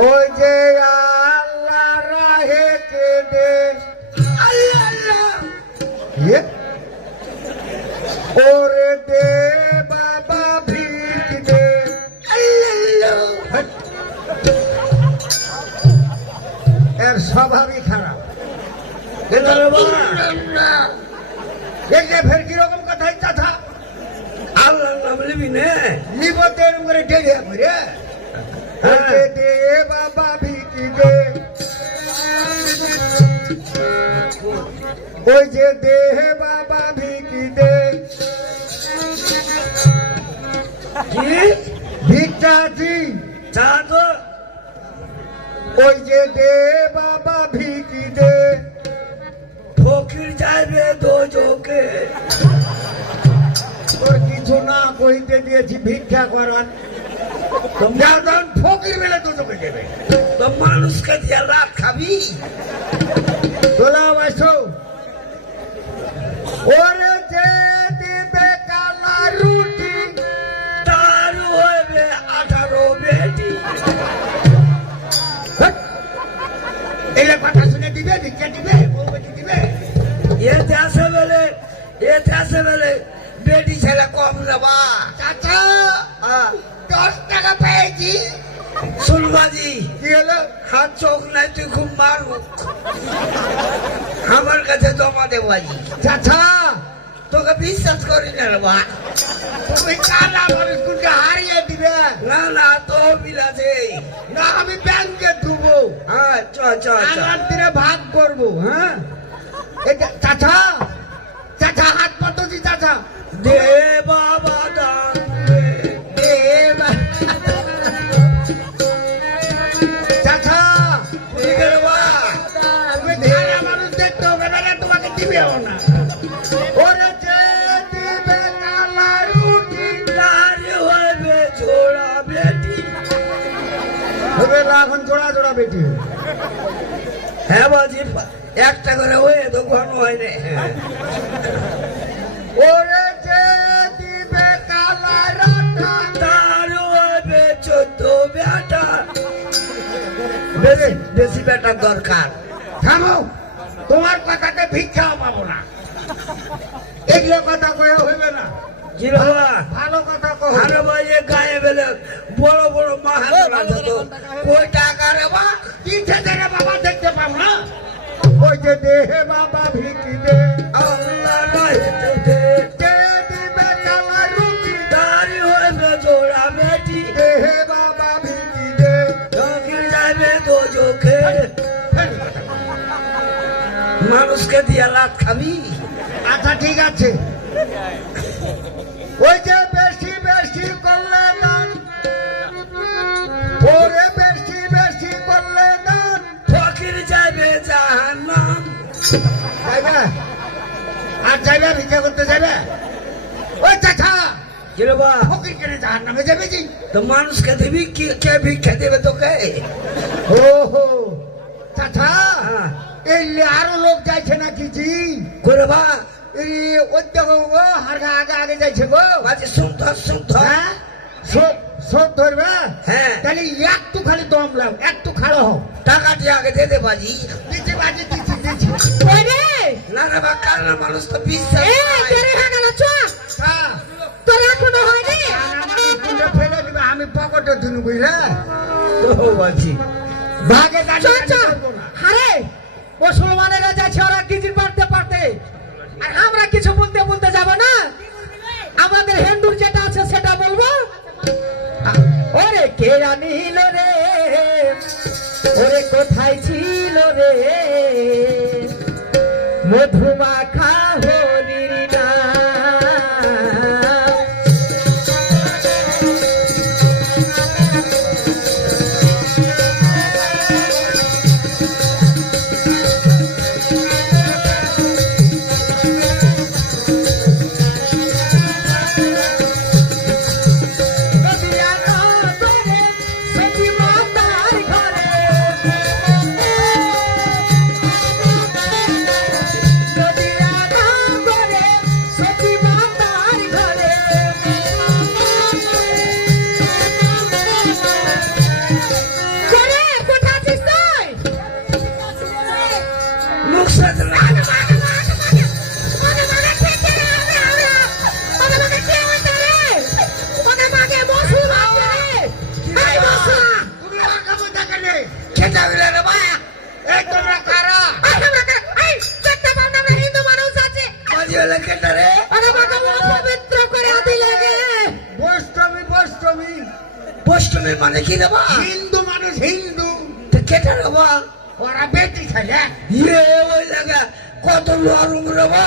ওই যে আল্লাহ রাহে কে দে, আল্লাহ আল্লাহ, ইয়ে, ওরে দে বাবা ভিক দে, আল্লাহ। এর স্বভাবই খারাপ। এবারে বা, এই যে ফের কিরকম কথা চাচা আল্লাহর নাম লিবি নে লিবতে এরকম করে ডেড়িয়া করে ওই যে দে বাবা ভিকি দে ওই যে দে বাবা ভিকি দে কি ভিক্ষাজি চা তো ওই যে দে বাবা ভিকি দে ফকির যাইবে দোজকে তোর কিছু না কইতে দিয়েছি ভিক্ষা করার যখন ফকির বেলে তো তোকে দেবে তো মানুষকে দিয়ে রাত খাবি তোলা বসো ওরে যে দিবে কালা রুটি তার হইবে 18 বেটি এলে কথা শুনে দিবে ভিক্ষা দিবে বউ বেটি দিবে এতে আসে বেলে বেটি ছেলে কম যাবা চাচা 10 টাকা পেয়েছি শুনবাজি কি হলো হাত চোখ নাই তুই খুব মারু আমার কাছে জমা দেবো আজি চাচা তোকে বিশ্বাস করি না রে বা তুমি কালা মানুষকে হারিয়ে দিবে না না তো বিলাসে না আমি ব্যাংকে দেবো হ্যাঁ চ চ চ আগার দিনে ভাগ করবো হ্যাঁ এটা চাচা চাচা হাত পাতছি চাচা দে বাবা দান দে। এ বা- চাচা ঠিক আছে বা তুমি খারা মানুষ দেখতে হবে না রে, তোমাকে দিবেও না ওরে যে দিবে কালা রুটি তার হইবে জোড়া বেটি হবে না এখন জোড়া জোড়া বেটি হ্যাঁ বাজি একটা করে হয়ে তো ঘন হয় না ওরে যে দিবে কালা রাটা তার হইবে 14 বেটা বেশি বেশি বেটার দরকার থামো তোমার কথাতে ভিক্ষাও পাবো না এগুলো কথা কয়ে হইবে না কি রে বাবা ভালো কথা কহ আরে ভাই এ গায়ে বেলে বড় বড় মাহাজরা তো কই টাকা রে বা কিনছে রে বাবা দেখতে পাবো না ওই যে দেহে বাবা ভিকি দে আল্লাহ রহিতে দে যে দিবে কালা রুটি তারি হইবে জোড়া বেটি দেহে বাবা ভিকি দে চোখে যাবে তো চোখে মানুষকে দিয়া লাত খাবি আচ্ছা ঠিক আছে ওই যে বেশি বেশি করলে দান ওরে বেশি বেশি করলে দান ফকির যাবে জাহান্নাম যাইবে আর যাইবে ভিক্ষা করতে যাইবে ওই চাচা কি রে বা ফকির কেনে জাহান নামে যাবে জি তো মানুষকে দিবি কি কে ভিক্ষা দেবে তোকে ওহো চাচা হ্যাঁ। এই আরো লোক যাইছে নাকি জি করে বা এই ওই দেখো গো হারগা আগে আগে যাইছে গো বাজে শুনতে হ্যাঁ সব ধরবে হ্যাঁ তাহলে একটু খালি দম লাও একটু খাড়ো হও টাকা দিয়ে আগে দে দে বাজি দিচ্ছি বাজি দিচ্ছি ওরে না রে বা কারণ মানুষ তো বিশ্বাস এই নাই। তেরে হাগালা চ হ্যাঁ তোর এখনো হয়নি ফেলে দিবে আমি পকেটে দিনু বুঝলে তো বাজি ভাগে গাড়ি চ চ করবো না আরে মুসলমানেরা যাচ্ছে ওরা গিজির পারতে পারতে আর আমরা কিছু বলতে বলতে যাব না আমাদের হিন্দুর যেটা আছে সেটা বলবো ওরে কে আনিল রে ওরে কোথায় ছিল রে মধুমাখা হরির নাম। নদিয়া নগরে সচিবতার ঘরে নদিয়া মানে কি রে বা হিন্দু মানুষ হিন্দু কেটে রে বা ওরা বেটি ছেলে ইয়ে ওই লাগা কত নরম রে বা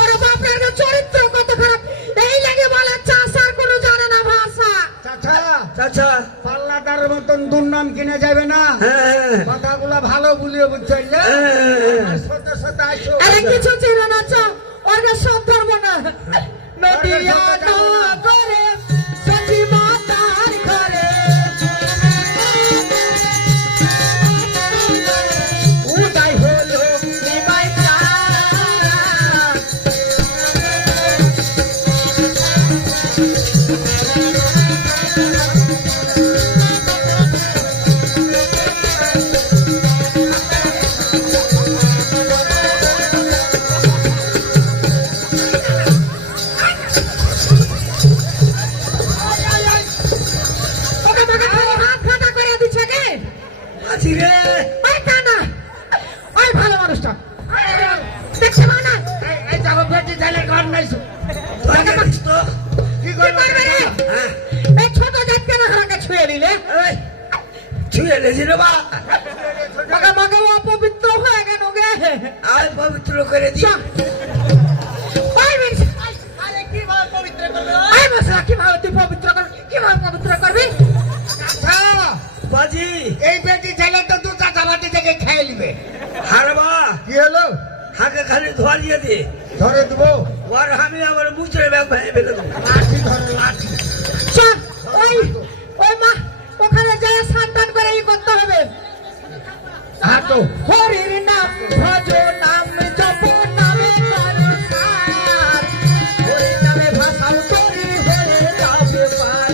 আরে বাপরে এর চরিত্র কত খারাপ এই লাগে বলে চাষার কোনো জানে না ভাষা চাচা চাচা পাল্লাদার মতন দুর্নাম কিনে যাবে না হ্যাঁ কথাগুলো ভালো বুঝিয়ে বুঝছেন হ্যাঁ। সাথে সাথে আসো আরে কিছু ছিল না চো ওরা সব ধরবো না নদিয়া নগরে সখী মাতার ঘরে উদয় হলো নিমাই চাঁদ। ওকে আমাকে খালি হাত ফাটা করে দিচ্ছে কে আছি রে ওই কানা ওই ভালো মানুষটা দেখছে না এই দেখো বেটি ছেলে ঘর নাই তোকে মারিস তো কি কি করবে করবে রে হ্যাঁ এই ছোট জাতকে না হারাকে ছুঁয়ে দিলে এই ছুঁয়ে লেছি রে বা ওকে মাকে অপবিত্র হয়ে গেল গে আয় পবিত্র করে দি চল ওই মিস আরে কি ভাবে পবিত্র করবে ওই মশলা কিভাবে তুই পবিত্র করবি কিভাবে পবিত্র করবি বাজি এই বেটি ছেলে তো দু চাচা বাটি থেকে খেয়ে নিবে হারে বা কি হলো হাকে খালি ধরিয়ে দে ধরে দেবো ওর আমি আবার মুচড়ে ব্যাগ ভেঙে ফেলে দেবো লাঠি ধরো লাঠি চল ওই ওই মা ওখানে যায় স্নান করে ই করতে হবে হাঁটো হরির নাম ভজ নাম জপ নামে করো সার হরি নামে ভাষাও করি হয়ে যাবে পার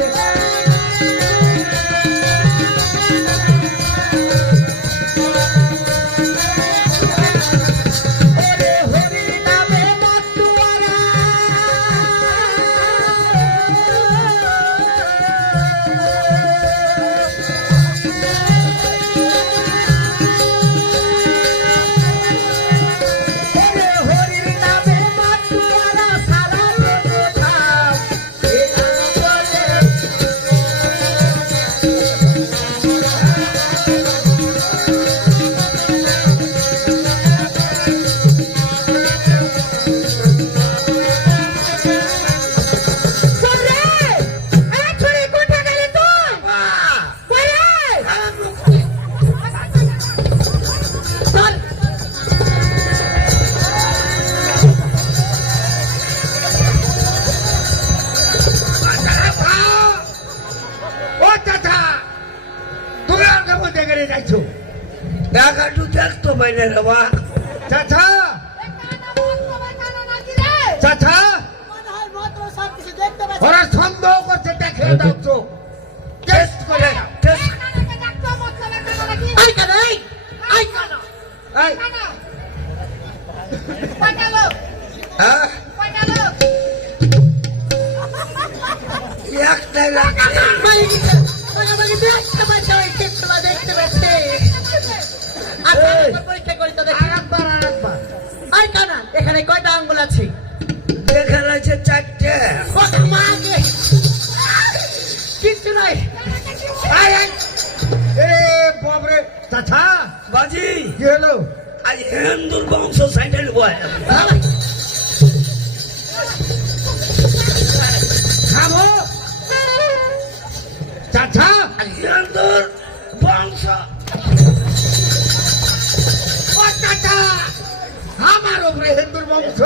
ওরে হরির নামে মতুয়ারা ওরে হরির নামে মতুয়ারা সারা দেবে ধাম এ গান বলে ওরে এ ছড়ি কোথা গেলি তুই ওরে চল ও চাচা তুমি আর কেমন দেখে যাইছো দেখা একটু দেখতো বাইরে রে বা চাচা চাচা ওরা সন্দেহ করছে দেখে দাও চোখ টেস্ট করে নাও। টেস্ট আই কানা আই কানা এই, হ্যাঁ একটাই লাগছে এখানে কয়টা আঙ্গুল আছে দেখা যাচ্ছে চারটে কিচ্ছু নাই এই, এই। এ বাবরে চাচা বাজি কি হলো আজ হিন্দুর বংশ সাইডেল বয় থামো চাচা আজ হিন্দুর বংশ ও চাচা আমার উপরে হিন্দুর বংশ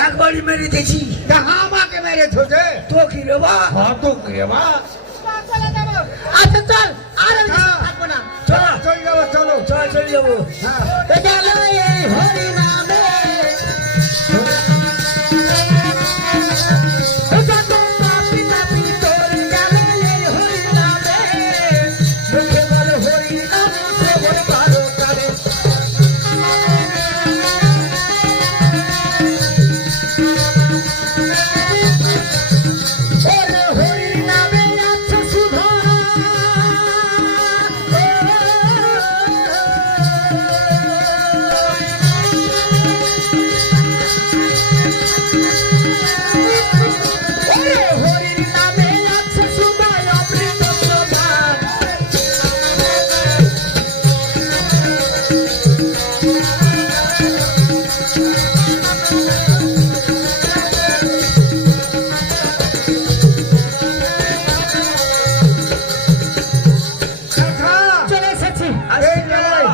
একবারই মেরে দিয়েছি যাহা আমাকে মেরেছো যে তো কি রে বা হত রে মা আচ্ছা চল আর আমি থাকবো না চল চলে যাবো চলো চল চলে যাবো হ্যাঁ গেল এই হরি নামে যত পাপি তাপি তোর গেল এই হরি নামে মুখে বল হরি নাম শ্রবণ করো করে ওরে হরি নামে আছে সুধা এই নয়।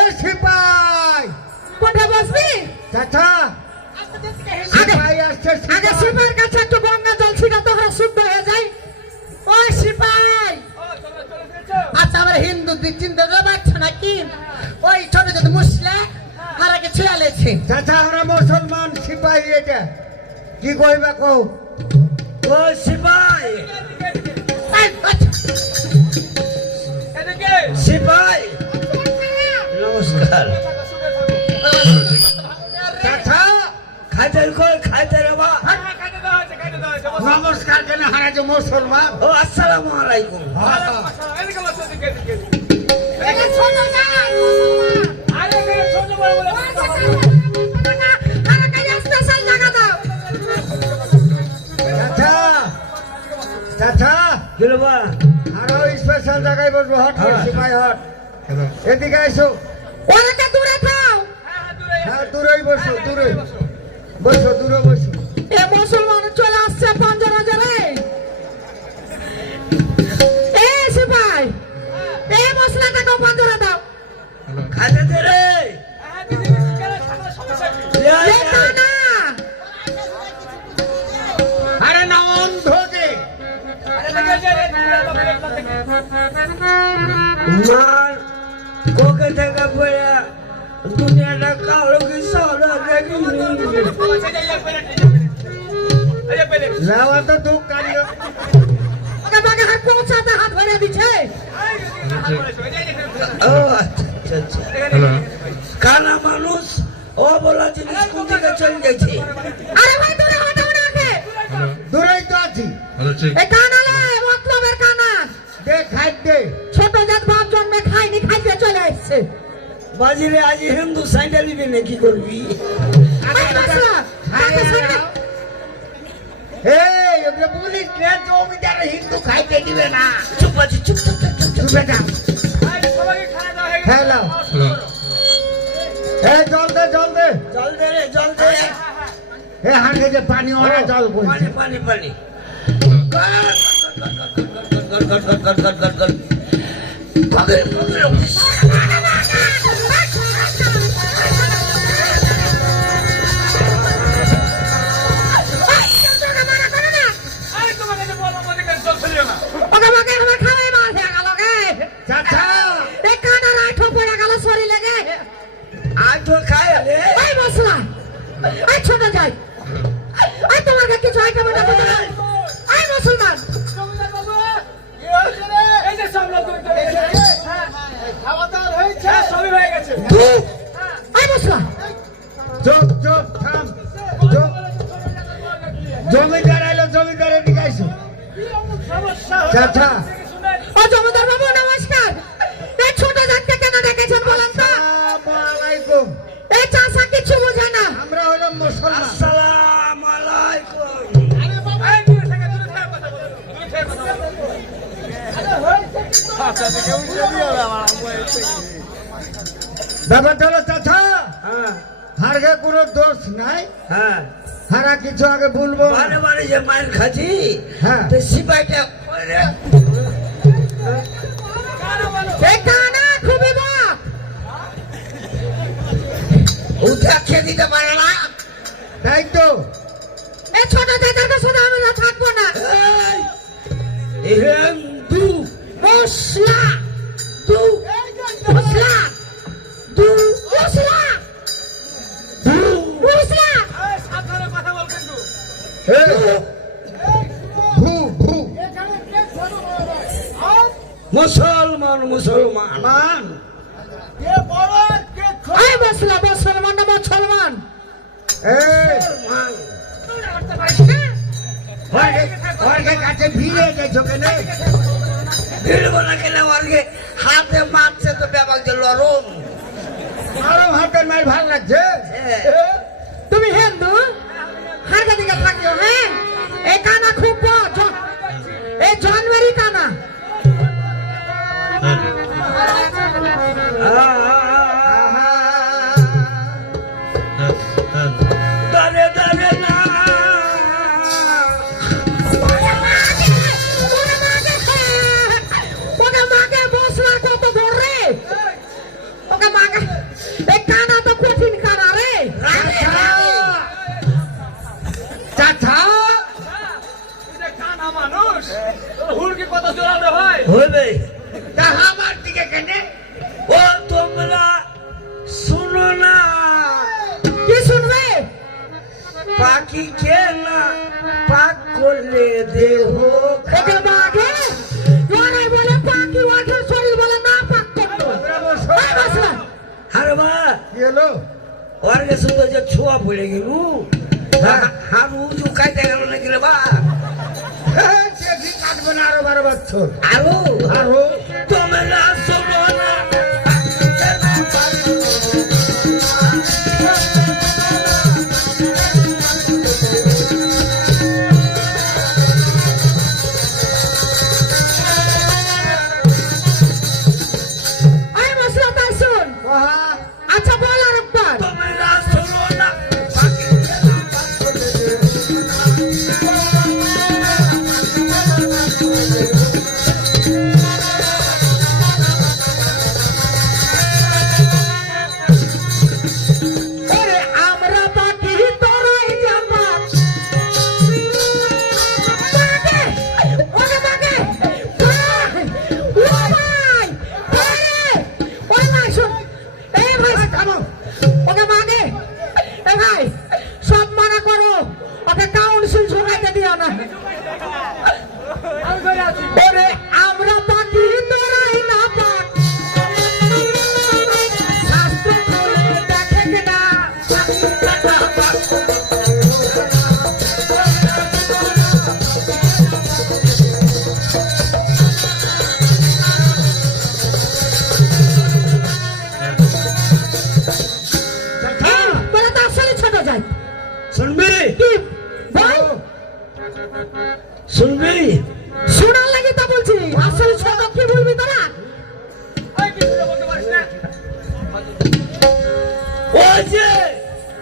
এই সিপাই কোথায় বসবি? চাচা সিপাই আসছে আগে সিপাই। সিপাইয়ের কাছে একটু গঙ্গা জল ছিটা তো শুদ্ধ হয়ে যায়। ওই সিপাই, আচ্ছা আমরা হিন্দু দিক চিন্তা করে পারছো নাকি? ওই ছোট ছোট মুসলা আর আগে ছেলেছে। চাচা আমরা মুসলমান সিপাই এটা কি কইবা কও? ও সিপাই সিপাই নমস্কার চাচা খাইতে কই খাইতে রে বা নমস্কার কেন হারা যে মুসলমান। ও আসসালামু আলাইকুম চাচা চাচা গেল বা আরো স্পেশাল জায়গায় বসবো। হট হট সিপাই হট এদিকে এসো। ওনাকে দূরে থাও। হ্যাঁ দূরেই বসো দূরে বসো দূরে বসো। এ মুসলমান চলে আসছে পাঞ্জারা জরে। এ সিপাই, এ মশলাটাকে পাঞ্জারা দাও। খাইতে দে রে এ কানা, আরে না অন্ধকে মার কোকে থেকে পড়ে দুনিয়াটা কালো কি সারা দেখি যাওয়া তো দুঃখ কান্ড। ওকে বাগে হাত পৌঁছাতে হাত ধরে দিচ্ছে। ও আচ্ছা আচ্ছা কানা মানুষ ও বলা জিনিস কোন দিকে চলে গেছে আরে ভাই দূরে হটাও না ওকে। দূরেই তো আছি। এ কানা নয়, মতলবের কানা। দে খাই দে। ছোট জাত বাপ জন্মে খাইনি, খাইতে চলে আসছে। বাজিরে আজ হিন্দু সাইডে নিবি না কি করবি এই মশলা, তাকে সঙ্গে এই ওকে পুলিশ কে জমিদার হিন্দু খাইতে দিবে না। চুপ আছি চুপ চুপ চুপ চুপ তুই বেটা হ্যালো এই জল দে জল দে। জল দে রে জল দে এ হাঁড়ি যে পানি ওরা জল পানি বলছে। পানি পানি গল গল গল গল গল গল গল পকড় পকড় ওকে বাগে আমার খাওয়াই মার হয়ে গেল গে। চাচা এই কানা রাইঠো পড়ে গেল শরীরে গে। আজ তো খায় রে এই মশলা, এই ছোট যাই, এই তোমাকে কিছু আইটেম এটা বলতে না। এই মুসলমান, এই মশলা, চুপ চুপ থাম চুপ। জমিদার এলো জমিদার এদিকে আইসো। চাচা ও জমিদার বাবু নমস্কার। এই ছোট জাতকে কেন ডেকেছেন বলেন তো? আসসালামু আলাইকুম। এই চাষা কিছু বোঝে না। আমরা হলাম মুসলমান। আসসালামু আলাইকুম ব্যাপারটা হলো চাচা হ্যাঁ হারগে কোনো দোষ নাই। হ্যাঁ হারা কিছু আগে বলবো। বারে বারে যে মায়ের খাচ্ছি হ্যাঁ। তো সিপাইটা এই কানা খুবই বাপ। উঠে খেয়ে দিতে পারে না তাই তো এই ছোট জাতকে শুধু আমি না থাকবো না। হিন্দু মশলা, দু মশলা, মশলা, মশলা। এই, ভু ভু মুসলমান মুসলমান মান এই মশলা, মুসলমান না মুসলমান। এই মান হরগে কাছে ভিড়ে গেছো কেন? ভিড়ব না কেন ওরকে হাতে মারছে তো ব্যাপার যে লরম আরো হাতের মায়ের ভাল লাগছে। তুমি হিন্দু হারকা দিকে থাকিও। হ্যাঁ, এই কানা খুব বড়, এই জন্মেরই কানা। দাঁড়ে দাঁড়ে না ওরে মাকে মশলা কত বড় রে। পাখি কেনা পাক করলে দেহ ওকে মাগে লড়াই বলে পাখি ওঠে শরীর বলে না পাক করতো এই মশলা আরে বা কি হলো ওর কাছে তো যে ছোঁয়া পড়ে গেল হার উঁচু কাটে গেল নাকি রে বা দেখি কাটবে না আরো 12 বছর আরো আরো তোমরা শোনো না এই মশলা তাই শুন আচ্ছা বল আর একবার তোমরা শোনো না পাখি কেনা পাক করলে দেহ ওরে আমরা পাখি তোরাই জামাত মাগে ওরে মাগে ও ভাই ওরে ভাই শুন এই ভাই থামো ওকে মাগে এই ভাই সব মানা করো ওকে কাউন্সিল শোনাইতে দিও না ওরে আমরা পাখি তোরাই না পাক শাস্ত্র বলে দেখে কিনা পাখি কাটা পাক বলে তো আসলে ছোট যায় শুনবি কি ভাই শুনবি শোনার লাগে তা বলছি আসলে ছোট কি বলবি তোরা ওই যে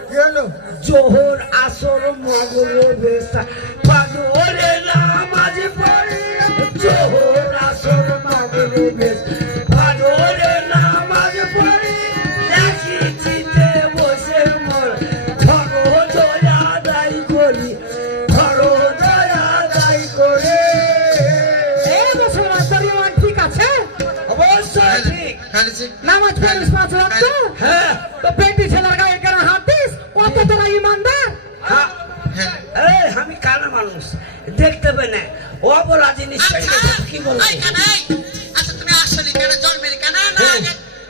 কি হলো জোহর আসর মগর বেসা পাগলে নামাজ পড়ি জোহর আসর মগর বেস পাগলে নামাজ পড়ি দেখি চিতে বসে মোর ঘর জয়া দাই করি ঘর জয়া দাই করে এই মুসলমান পরিমাণ ঠিক আছে অবশ্যই ঠিক নামাজ পড়িস 5 ওয়াক্ত হ্যাঁ তো পেটি ছেলের গায়ে কেন হাত দিস অত তোরা ইমানদার হ্যাঁ এই আমি কানা মানুষ দেখতে পাই না ও বলা জিনিস কি বলবো আচ্ছা তুমি আসলে কেন জন্মের কেন না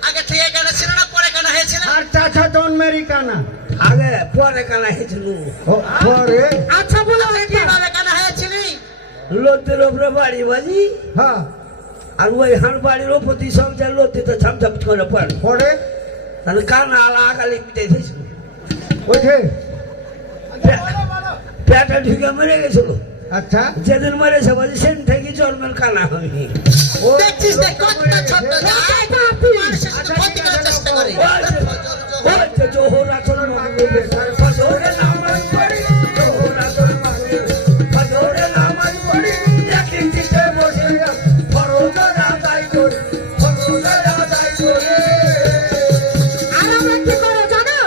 আগে থেকে কেন ছিল না পরে কেন হয়েছিল আর চাচা জন্মেরই কানা আগে পরে কানা হয়েছিল পরে আচ্ছা বলো কিভাবে কেন হয়েছিলি লোতের ওপরে বাড়ি বাজি হ্যাঁ আর ওই হান বাড়ির ওপর দিয়ে সব যা লোতে তো ঝামঝাম করে পড়ে পরে তাহলে কানা আলা আগালি পিটাই দিয়েছিল ওঠে পেটা ঢুকে মরে গেছিল আচ্ছা যেদিন মরেছে বলছি সেদিন থেকে জন্মের কানা হয়নি ও দেখছিস দেখ কতটা ছোট মানুষের সাথে ক্ষতি করার চেষ্টা করে ওই যে জোহর আসর মগর বেসা ফজরে নামাজ পড়ি জোহর আসর মগর ফজরে নামাজ পড়ি দেখি চিতে বসে ফরজ আদায় করি ফরজ আদায় করি আর আমরা কি করো জানো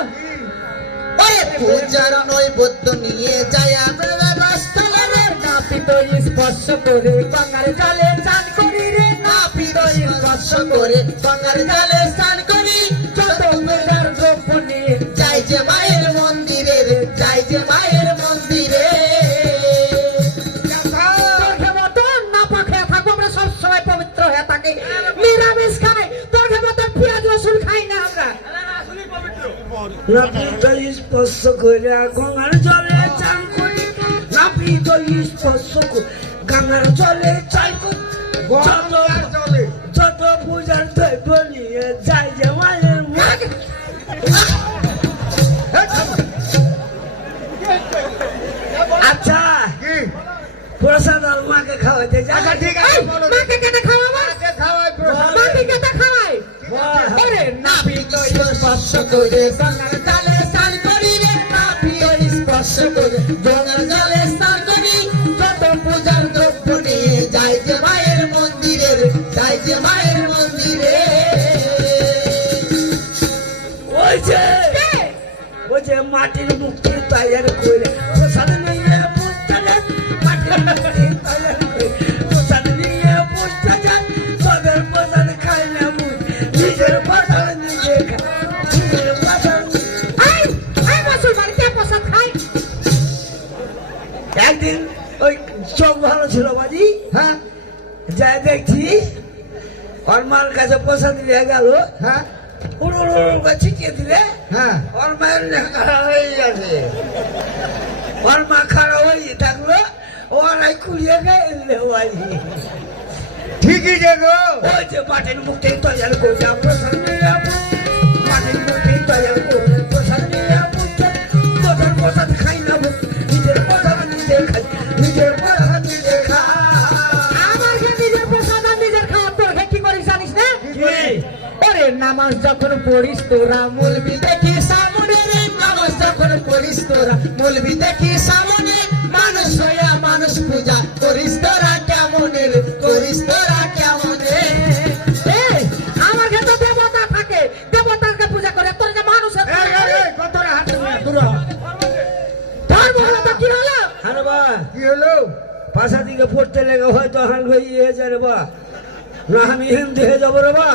ওরে পূজার নৈবেদ্য নিয়ে যায় আমরা রাস্তায় নাপিত স্পর্শ করে বাঙাল জলে চান করি রে নাপিত স্পর্শ করে গঙ্গার জলে স্নান করি যত মেলার গোপনে যাই যে মায়ের মন্দিরে রে যাই যে মায়ের মন্দিরে তোর মতন না পাখে থাকবো আমরা সবসময় পবিত্র হয়ে থাকি নিরামিষ খাই তোর মতন পেঁয়াজ রসুন খাই না আমরা নাপিত স্পর্শ করে গঙ্গার জলে চান করি নাপিত স্পর্শ করে গঙ্গার জলে চান করি চলে যত পূজার দ্রব্য নিয়ে যাই যে মায়ের মুখ আচ্ছা কি প্রসাদ আর মাকে খাওয়াইতে যা আচ্ছা ঠিক আছে বলো মাকে কেটে খাওয়াবো আগে খাওয়াই প্রসাদ মাকে কেটে খাওয়াই ওরে নাপিত স্পর্শ করে গঙ্গার জলে স্নান করি রে নাপিত স্পর্শ করে গঙ্গার জলে স্নান করি যত পূজার দ্রব্য নিয়ে যাই যে মায়ের মন্দিরে রে যাই যে মায়ের মন্দিরে ওই যে মাটির মুক্তি তৈরি করে প্রসাদ নিয়ে বুঝতে যায় মাটির মুক্তি তৈরি করে প্রসাদ নিয়ে বুঝতে যায় সবের প্রসাদ খাই না বুঝ নিজের প্রসাদ নিজে খায় নিজের প্রসাদ এই মুসলমান কে প্রসাদ খায় কাছে প্রসাদ দিয়ে গেল, হ্যাঁ ছিটিয়ে দিলে হ্যাঁ ওর মায়ের খারাপ হয়ে গেছে, ওর মা খারাপ হয়ে থাকলো, ওরাই কুড়িয়ে গেলে ঠিকই যে গো। ওই যে মাটির মুখে তৈরি করে প্রসাদ নিয়ে যাবো, মাটির মুখে তৈরি করে প্রসাদ নিয়ে যাবো, তোদের প্রসাদ খাই নেবো, নিজের প্রসাদ নিজে খাই, নিজের প্রসাদ নিজে খাই। আমার ঘরে নিজের প্রসাদ আর নিজের খাওয়া, তোর ঘরে কি করিস জানিস না? ওরে নামাজ যখন পড়িস তোরা মৌলবি দেখি সামনে রে, নামাজ যখন পড়িস তোরা মৌলবি দেখি সামনে, মানুষ হইয়া মানুষ পূজা করিস তোরা কেমন রে, করিস তোরা কেমন রে? এই, আমার ঘরে তো দেবতা থাকে, দেবতাকে পূজা করে, তোর যে মানুষের কতটা হাতে দূর হ। ধর্ম হলো তো কি হলো? আরে বা কি হলো? পাশা দিকে পড়তে লেগে হয়তো হাল হয়ে যায় রে বা, না আমি হিন্দু হয়ে যাবো রে বা।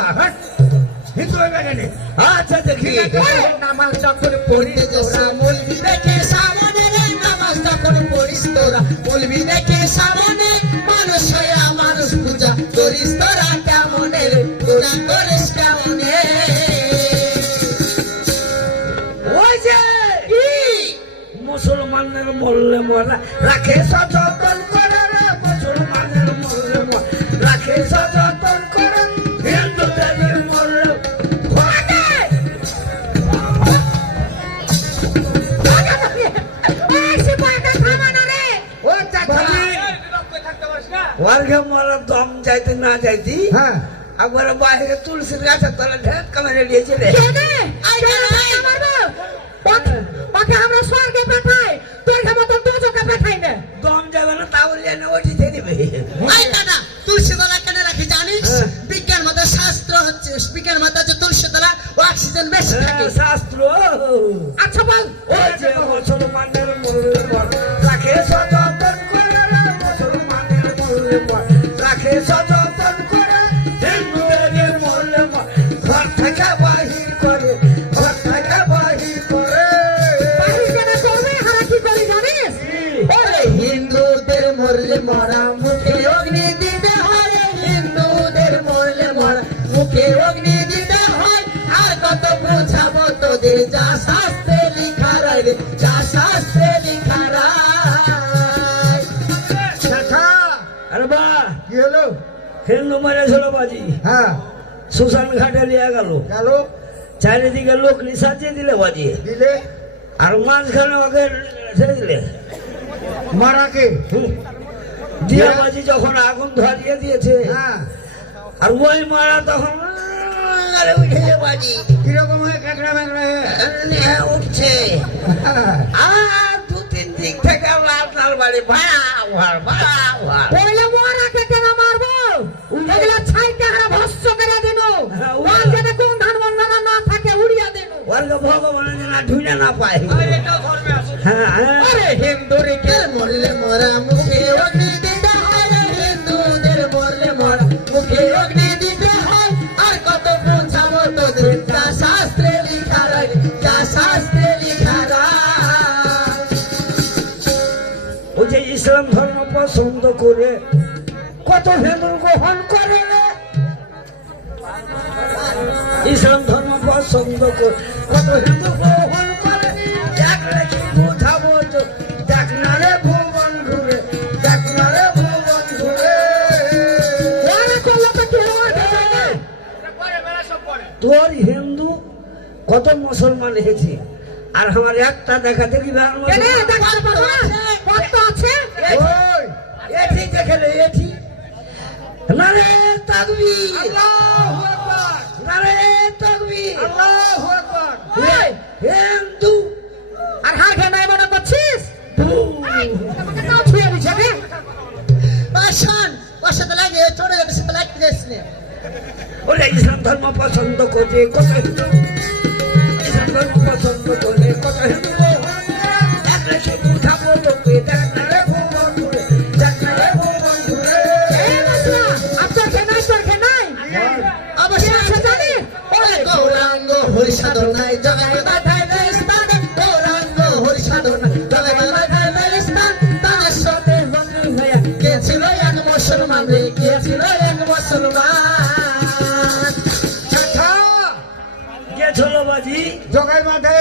হিন্দু হয়ে গেছে। আচ্ছা দেখি ওরে নামাজ যখন পড়িস তোরা মৌলবি দেখি সামনে রে, নামাজ যখন পড়িস তোরা মৌলবি দেখি সামনে, মানুষ হইয়া মানুষ পূজা করিস তোরা কেমন রে, পূজা করিস কেমন রে? ওই যে কি? মুসলমানের মরলে মরা রাখে সচেতন করে রে, মুসলমানের মরলে মরা রাখে সচেতন করে, হিন্দুদের মরলে ওয়ার্গে মরার দম যাইতে না যাইতি, হ্যাঁ একবারে বাইরে তুলসীর গাছের তলা ঢেক কামড়ে দিয়েছিলে। ওকে আমরা স্বর্গে পাঠাই, তোর মতন দুজকে পাঠাই না। দম যাবে না তাহলে জানে ওটিতে দিবে। আই দাদা, তুলসী তলা কেন রাখি জানিস? হ্যাঁ। বিজ্ঞান মতে শাস্ত্র হচ্ছে, বিজ্ঞান মতে হচ্ছে তুলসী তলা অক্সিজেন বেশি থাকে। শাস্ত্র আচ্ছা বল, ওই যে মুসলমানের মরলে মরা রাখে সচেতন করে রে, মুসলমানের মরলে মরা রাখে সচেতন করে, হিন্দুদের মরলে মরা ঘর থেকে বাহির করে, ঘর থেকে বাহির করে। বাহির কেন করবে? হারা কি করি জানিস? ওরে হিন্দুদের মরলে মরা মুখে অগ্নি দিতে হয় রে, হিন্দুদের মরলে মরা মুখে অগ্নি দিতে হয়, আর কত বোঝাবো তোদের, যা শাস্ত্রে লিখা রয় রে, যা শাস্ত্রে লিখা রয়। চাচা আরে বা কি হলো? হিন্দু মেরেছিল বাজি, হ্যাঁ শ্মশান ঘাটে নিয়ে গেল, গেল চারিদিকে লোক সাজিয়ে দিলে বাজি, দিলে আর মাঝখানে ওকে ছেড়ে দিলে। মারাকে। দিয়া বাজি যখন আগুন ধরিয়ে দিয়েছে, হ্যাঁ আর ওই মারা তখন আরে উঠে বাজি কিরকম হয়ে কাঁকড়া ম্যাকড়া নিয়ে উঠছে, আর দু তিন দিক থেকে লাল লাল বাড়ি ভাড়া ভাড় ভাড়া ভাড়। বলে মোরাকে কেন মারবো? এগুলা ছাইটা হারা ভস্য করে দিল, হ্যাঁ, ওর যেন কোন ধান বন্ধনা না থাকে উড়িয়ে দিল। ওরকে ভগবানের যেন ঢুলে না পায়। হ্যাঁ হ্যাঁ আরে হিন্দুদের মরলে মরা মুখে অগ্নি দিতে হয় রে, হিন্দুদের মরলে মরা মুখে অগ্নি দিতে হয়, আর কত বোঝাবো তোদের, যা শাস্ত্রে লিখা রয়, যা শাস্ত্রে লিখা রয়। ওই যে ইসলাম ধর্ম পছন্দ করে কত হিন্দু গ্রহণ করে রে, ইসলাম ধর্ম পছন্দ করে কত হিন্দু গ্রহণ করে, এক রেখে বোঝাবো তো, দেখ না রে ভুবন ঘুরে, দেখ না রে ভুবন ঘুরে। ওরা করলে তো কি হবে? তোর হিন্দু কত মুসলমান হয়েছে, আর আমার একটা দেখা দেখি কেন দেখাতে পারবো না? কত আছে? ওই এটি দেখলে এটি নারে তাকবীর, আল্লাহু আকবার, নারে তাকবীর, আল্লাহু আকবার। এই, হিন্দু আর হার খেয়ে নাই মনে করছিস? আমাকে তাও ছুঁয়ে দিছে রে। পাশান ওর সাথে লাগে চড়ে যাবে, সাথে লাগতে যাস না। ওরা ইসলাম ধর্ম পছন্দ করে কত হিন্দু, ইসলাম ধর্ম পছন্দ করে কত হিন্দু এক রেখে উঠাবো তোকে, দেখ না রে ভুবন ঘুরে, দেখ না রে ভুবন ঘুরে। এই বাসনা, আপনার খেয়ে নাই, তোর খেয়ে নাই? অবশ্যই কে আছে জানি? ওরে গৌরাঙ্গ হরি সাধনায় জগায় বাধায় স্থান, গৌরাঙ্গ হরি সাধনায় জগায় বাধায় স্থান, তাদের সাথে বন্ধু হইয়া কে ছিল এক মুসলমান রে, কে ছিল এক মুসলমান। বাবাজি জগাই মাঠে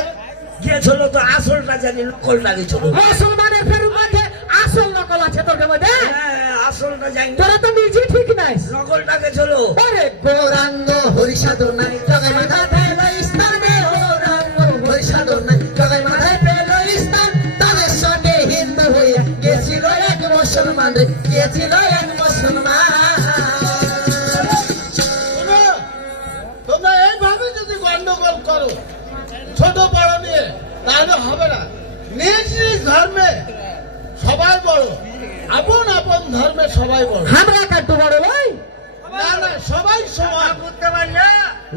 গিয়েছিল তো আসলটা জানি নকলটা গেছিল মুসলমানের ফেরুর মধ্যে আসল নকল আছে তোর মধ্যে হ্যাঁ আসলটা জানি তোরা তো নিজে ঠিক নাই নকলটা গেছিল আরে গৌরাঙ্গ হরিসাধনায় জগাই মাথায় পেল স্থানে গৌরাঙ্গ হরিসাধনায় জগাই মাথায় পেল স্থান তাদের সঙ্গে হিন্দু হয়ে গেছিল এক মুসলমান রে, গেছিল এক মুসলমান। শোনো, তোমরা এইভাবে যদি গন্ডগোল করো ছোট বড় নিয়ে তাহলে হবে না। নিজ নিজ ধর্মে সবাই বড়, আপন আপন ধর্মে সবাই বড়। আমরা কাটতে বড় ভাই না না, সবাই সমান। বুঝতে পারলে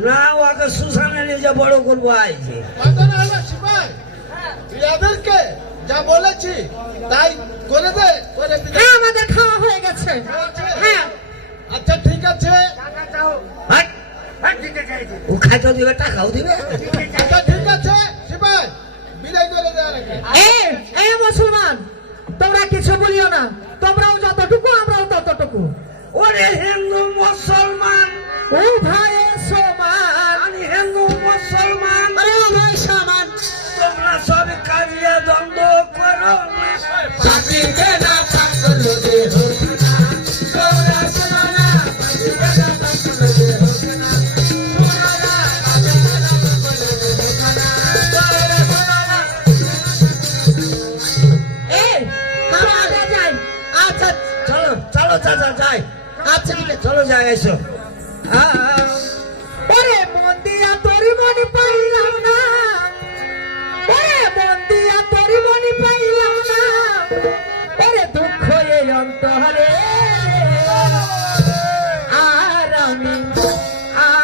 না ওকে সুসানে নিয়ে যা বড় করবো আইছে কথা না হলো সিপাই, তুই এদেরকে যা বলেছি তাই করে দে, করে দিতে। হ্যাঁ আমাদের খাওয়া হয়ে গেছে হ্যাঁ আচ্ছা ঠিক আছে, হাট, হাট দিতে চাইছে। ও খাইতে দিবে টাকাও দিবে আচ্ছা ঠিক আছে সিপাই, বিদায় করে দেওয়া নাকি? এই মুসলমান তোমরা কিছু বলিও না, তোমরাও যতটুকু আমরাও ততটুকু, ওরে হিন্দু মুসলমান ও ভাই সমান, আমি হিন্দু মুসলমান আরে ও ভাই সমান তোমরা সব কাজিয়ে দ্বন্দ্ব করো না। জাতিকে না পাগল যে হোক না গৌরা সমানা জাতিকে না পাগল যে হোক না সোনারা জাতিকে না পাগল যে হোক না গৌরা সমানা। আমরা যাই। আচ্ছা চলো চলো চাচা যাই আচ্ছা ঠিক আছে। চলো যাই এসো ওরে মন দিয়া তোর মনে পাইলাম না, ওরে মন দিয়া তোর মনে পাইলাম না, ওরে দুঃখ এই অন্তরে আর আমি মন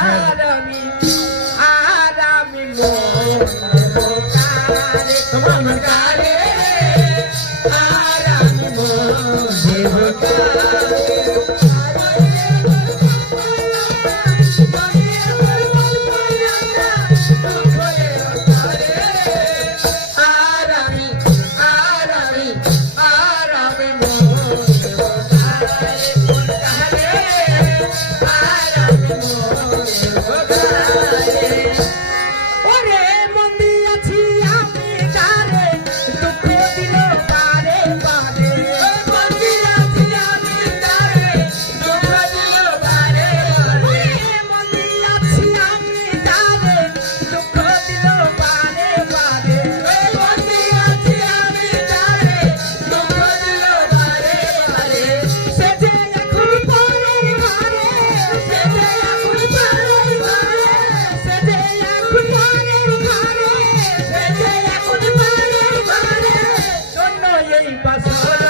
কারে আর আমি মন ওরে মন দিয়াছি আমি কারে দুঃখ দিল বারে বারে, মন দিয়াছি আমি কারে দুঃখ দিল বারে বারে, মন দিয়াছি আমি কারে দুঃখ দিল বারে বারে, মন দিয়াছি আমি কারে দুঃখ দিল বারে বারে, সে যে এখন পরের ঘরে, সে যে এখন পরের ঘরে, সে যে এখন পরের ঘরে, সে যে এখন পরের ঘরে, শূন্য এই বাসরে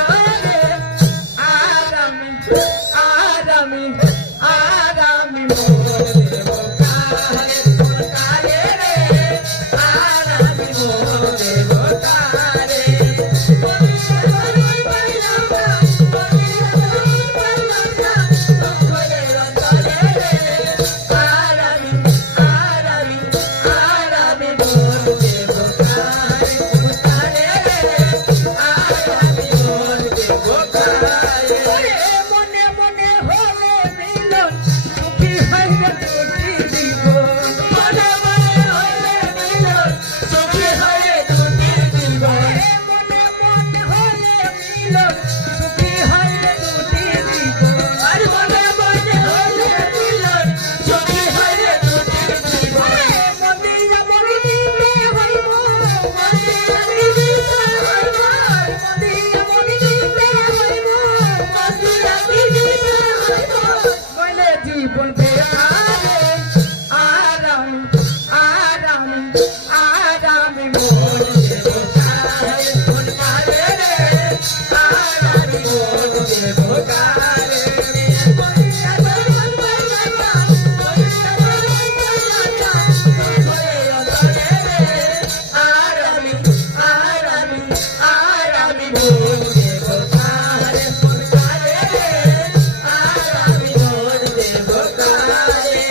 আর আমি মোর দেব কারে, তোর কারে রে, আর আমি মোর দেব কারে, মনে মনে হলে মিলন সুখী হইলে দুটি দিব, মনে মনে হলে মিলন সুখী হইলে দুটি দিব, মনে মনে হলে মিলন সুখী হইলে দুটি দিব, আর মনে মনে হলে মিলন সুখী হইলে দুটি দিব, মন্দিরা মনে দিতে হইব, মন্দিরা দিতে হইব, মন্দিরা মনে দিতে হইব, মন্দিরা দিতে হইব, নইলে জীবন বেকারে আর আমি মোর দেব কারে, মন কারে রে, আর আমি মোর দেব কারে, মন্দিরা মন পাইলা, মন্দিরা মন পাইলা, ঘরে অন্তরে রে, আর আমি মোর দেব কারে, মন কারে রে, আর আমি মোর দেব কারে।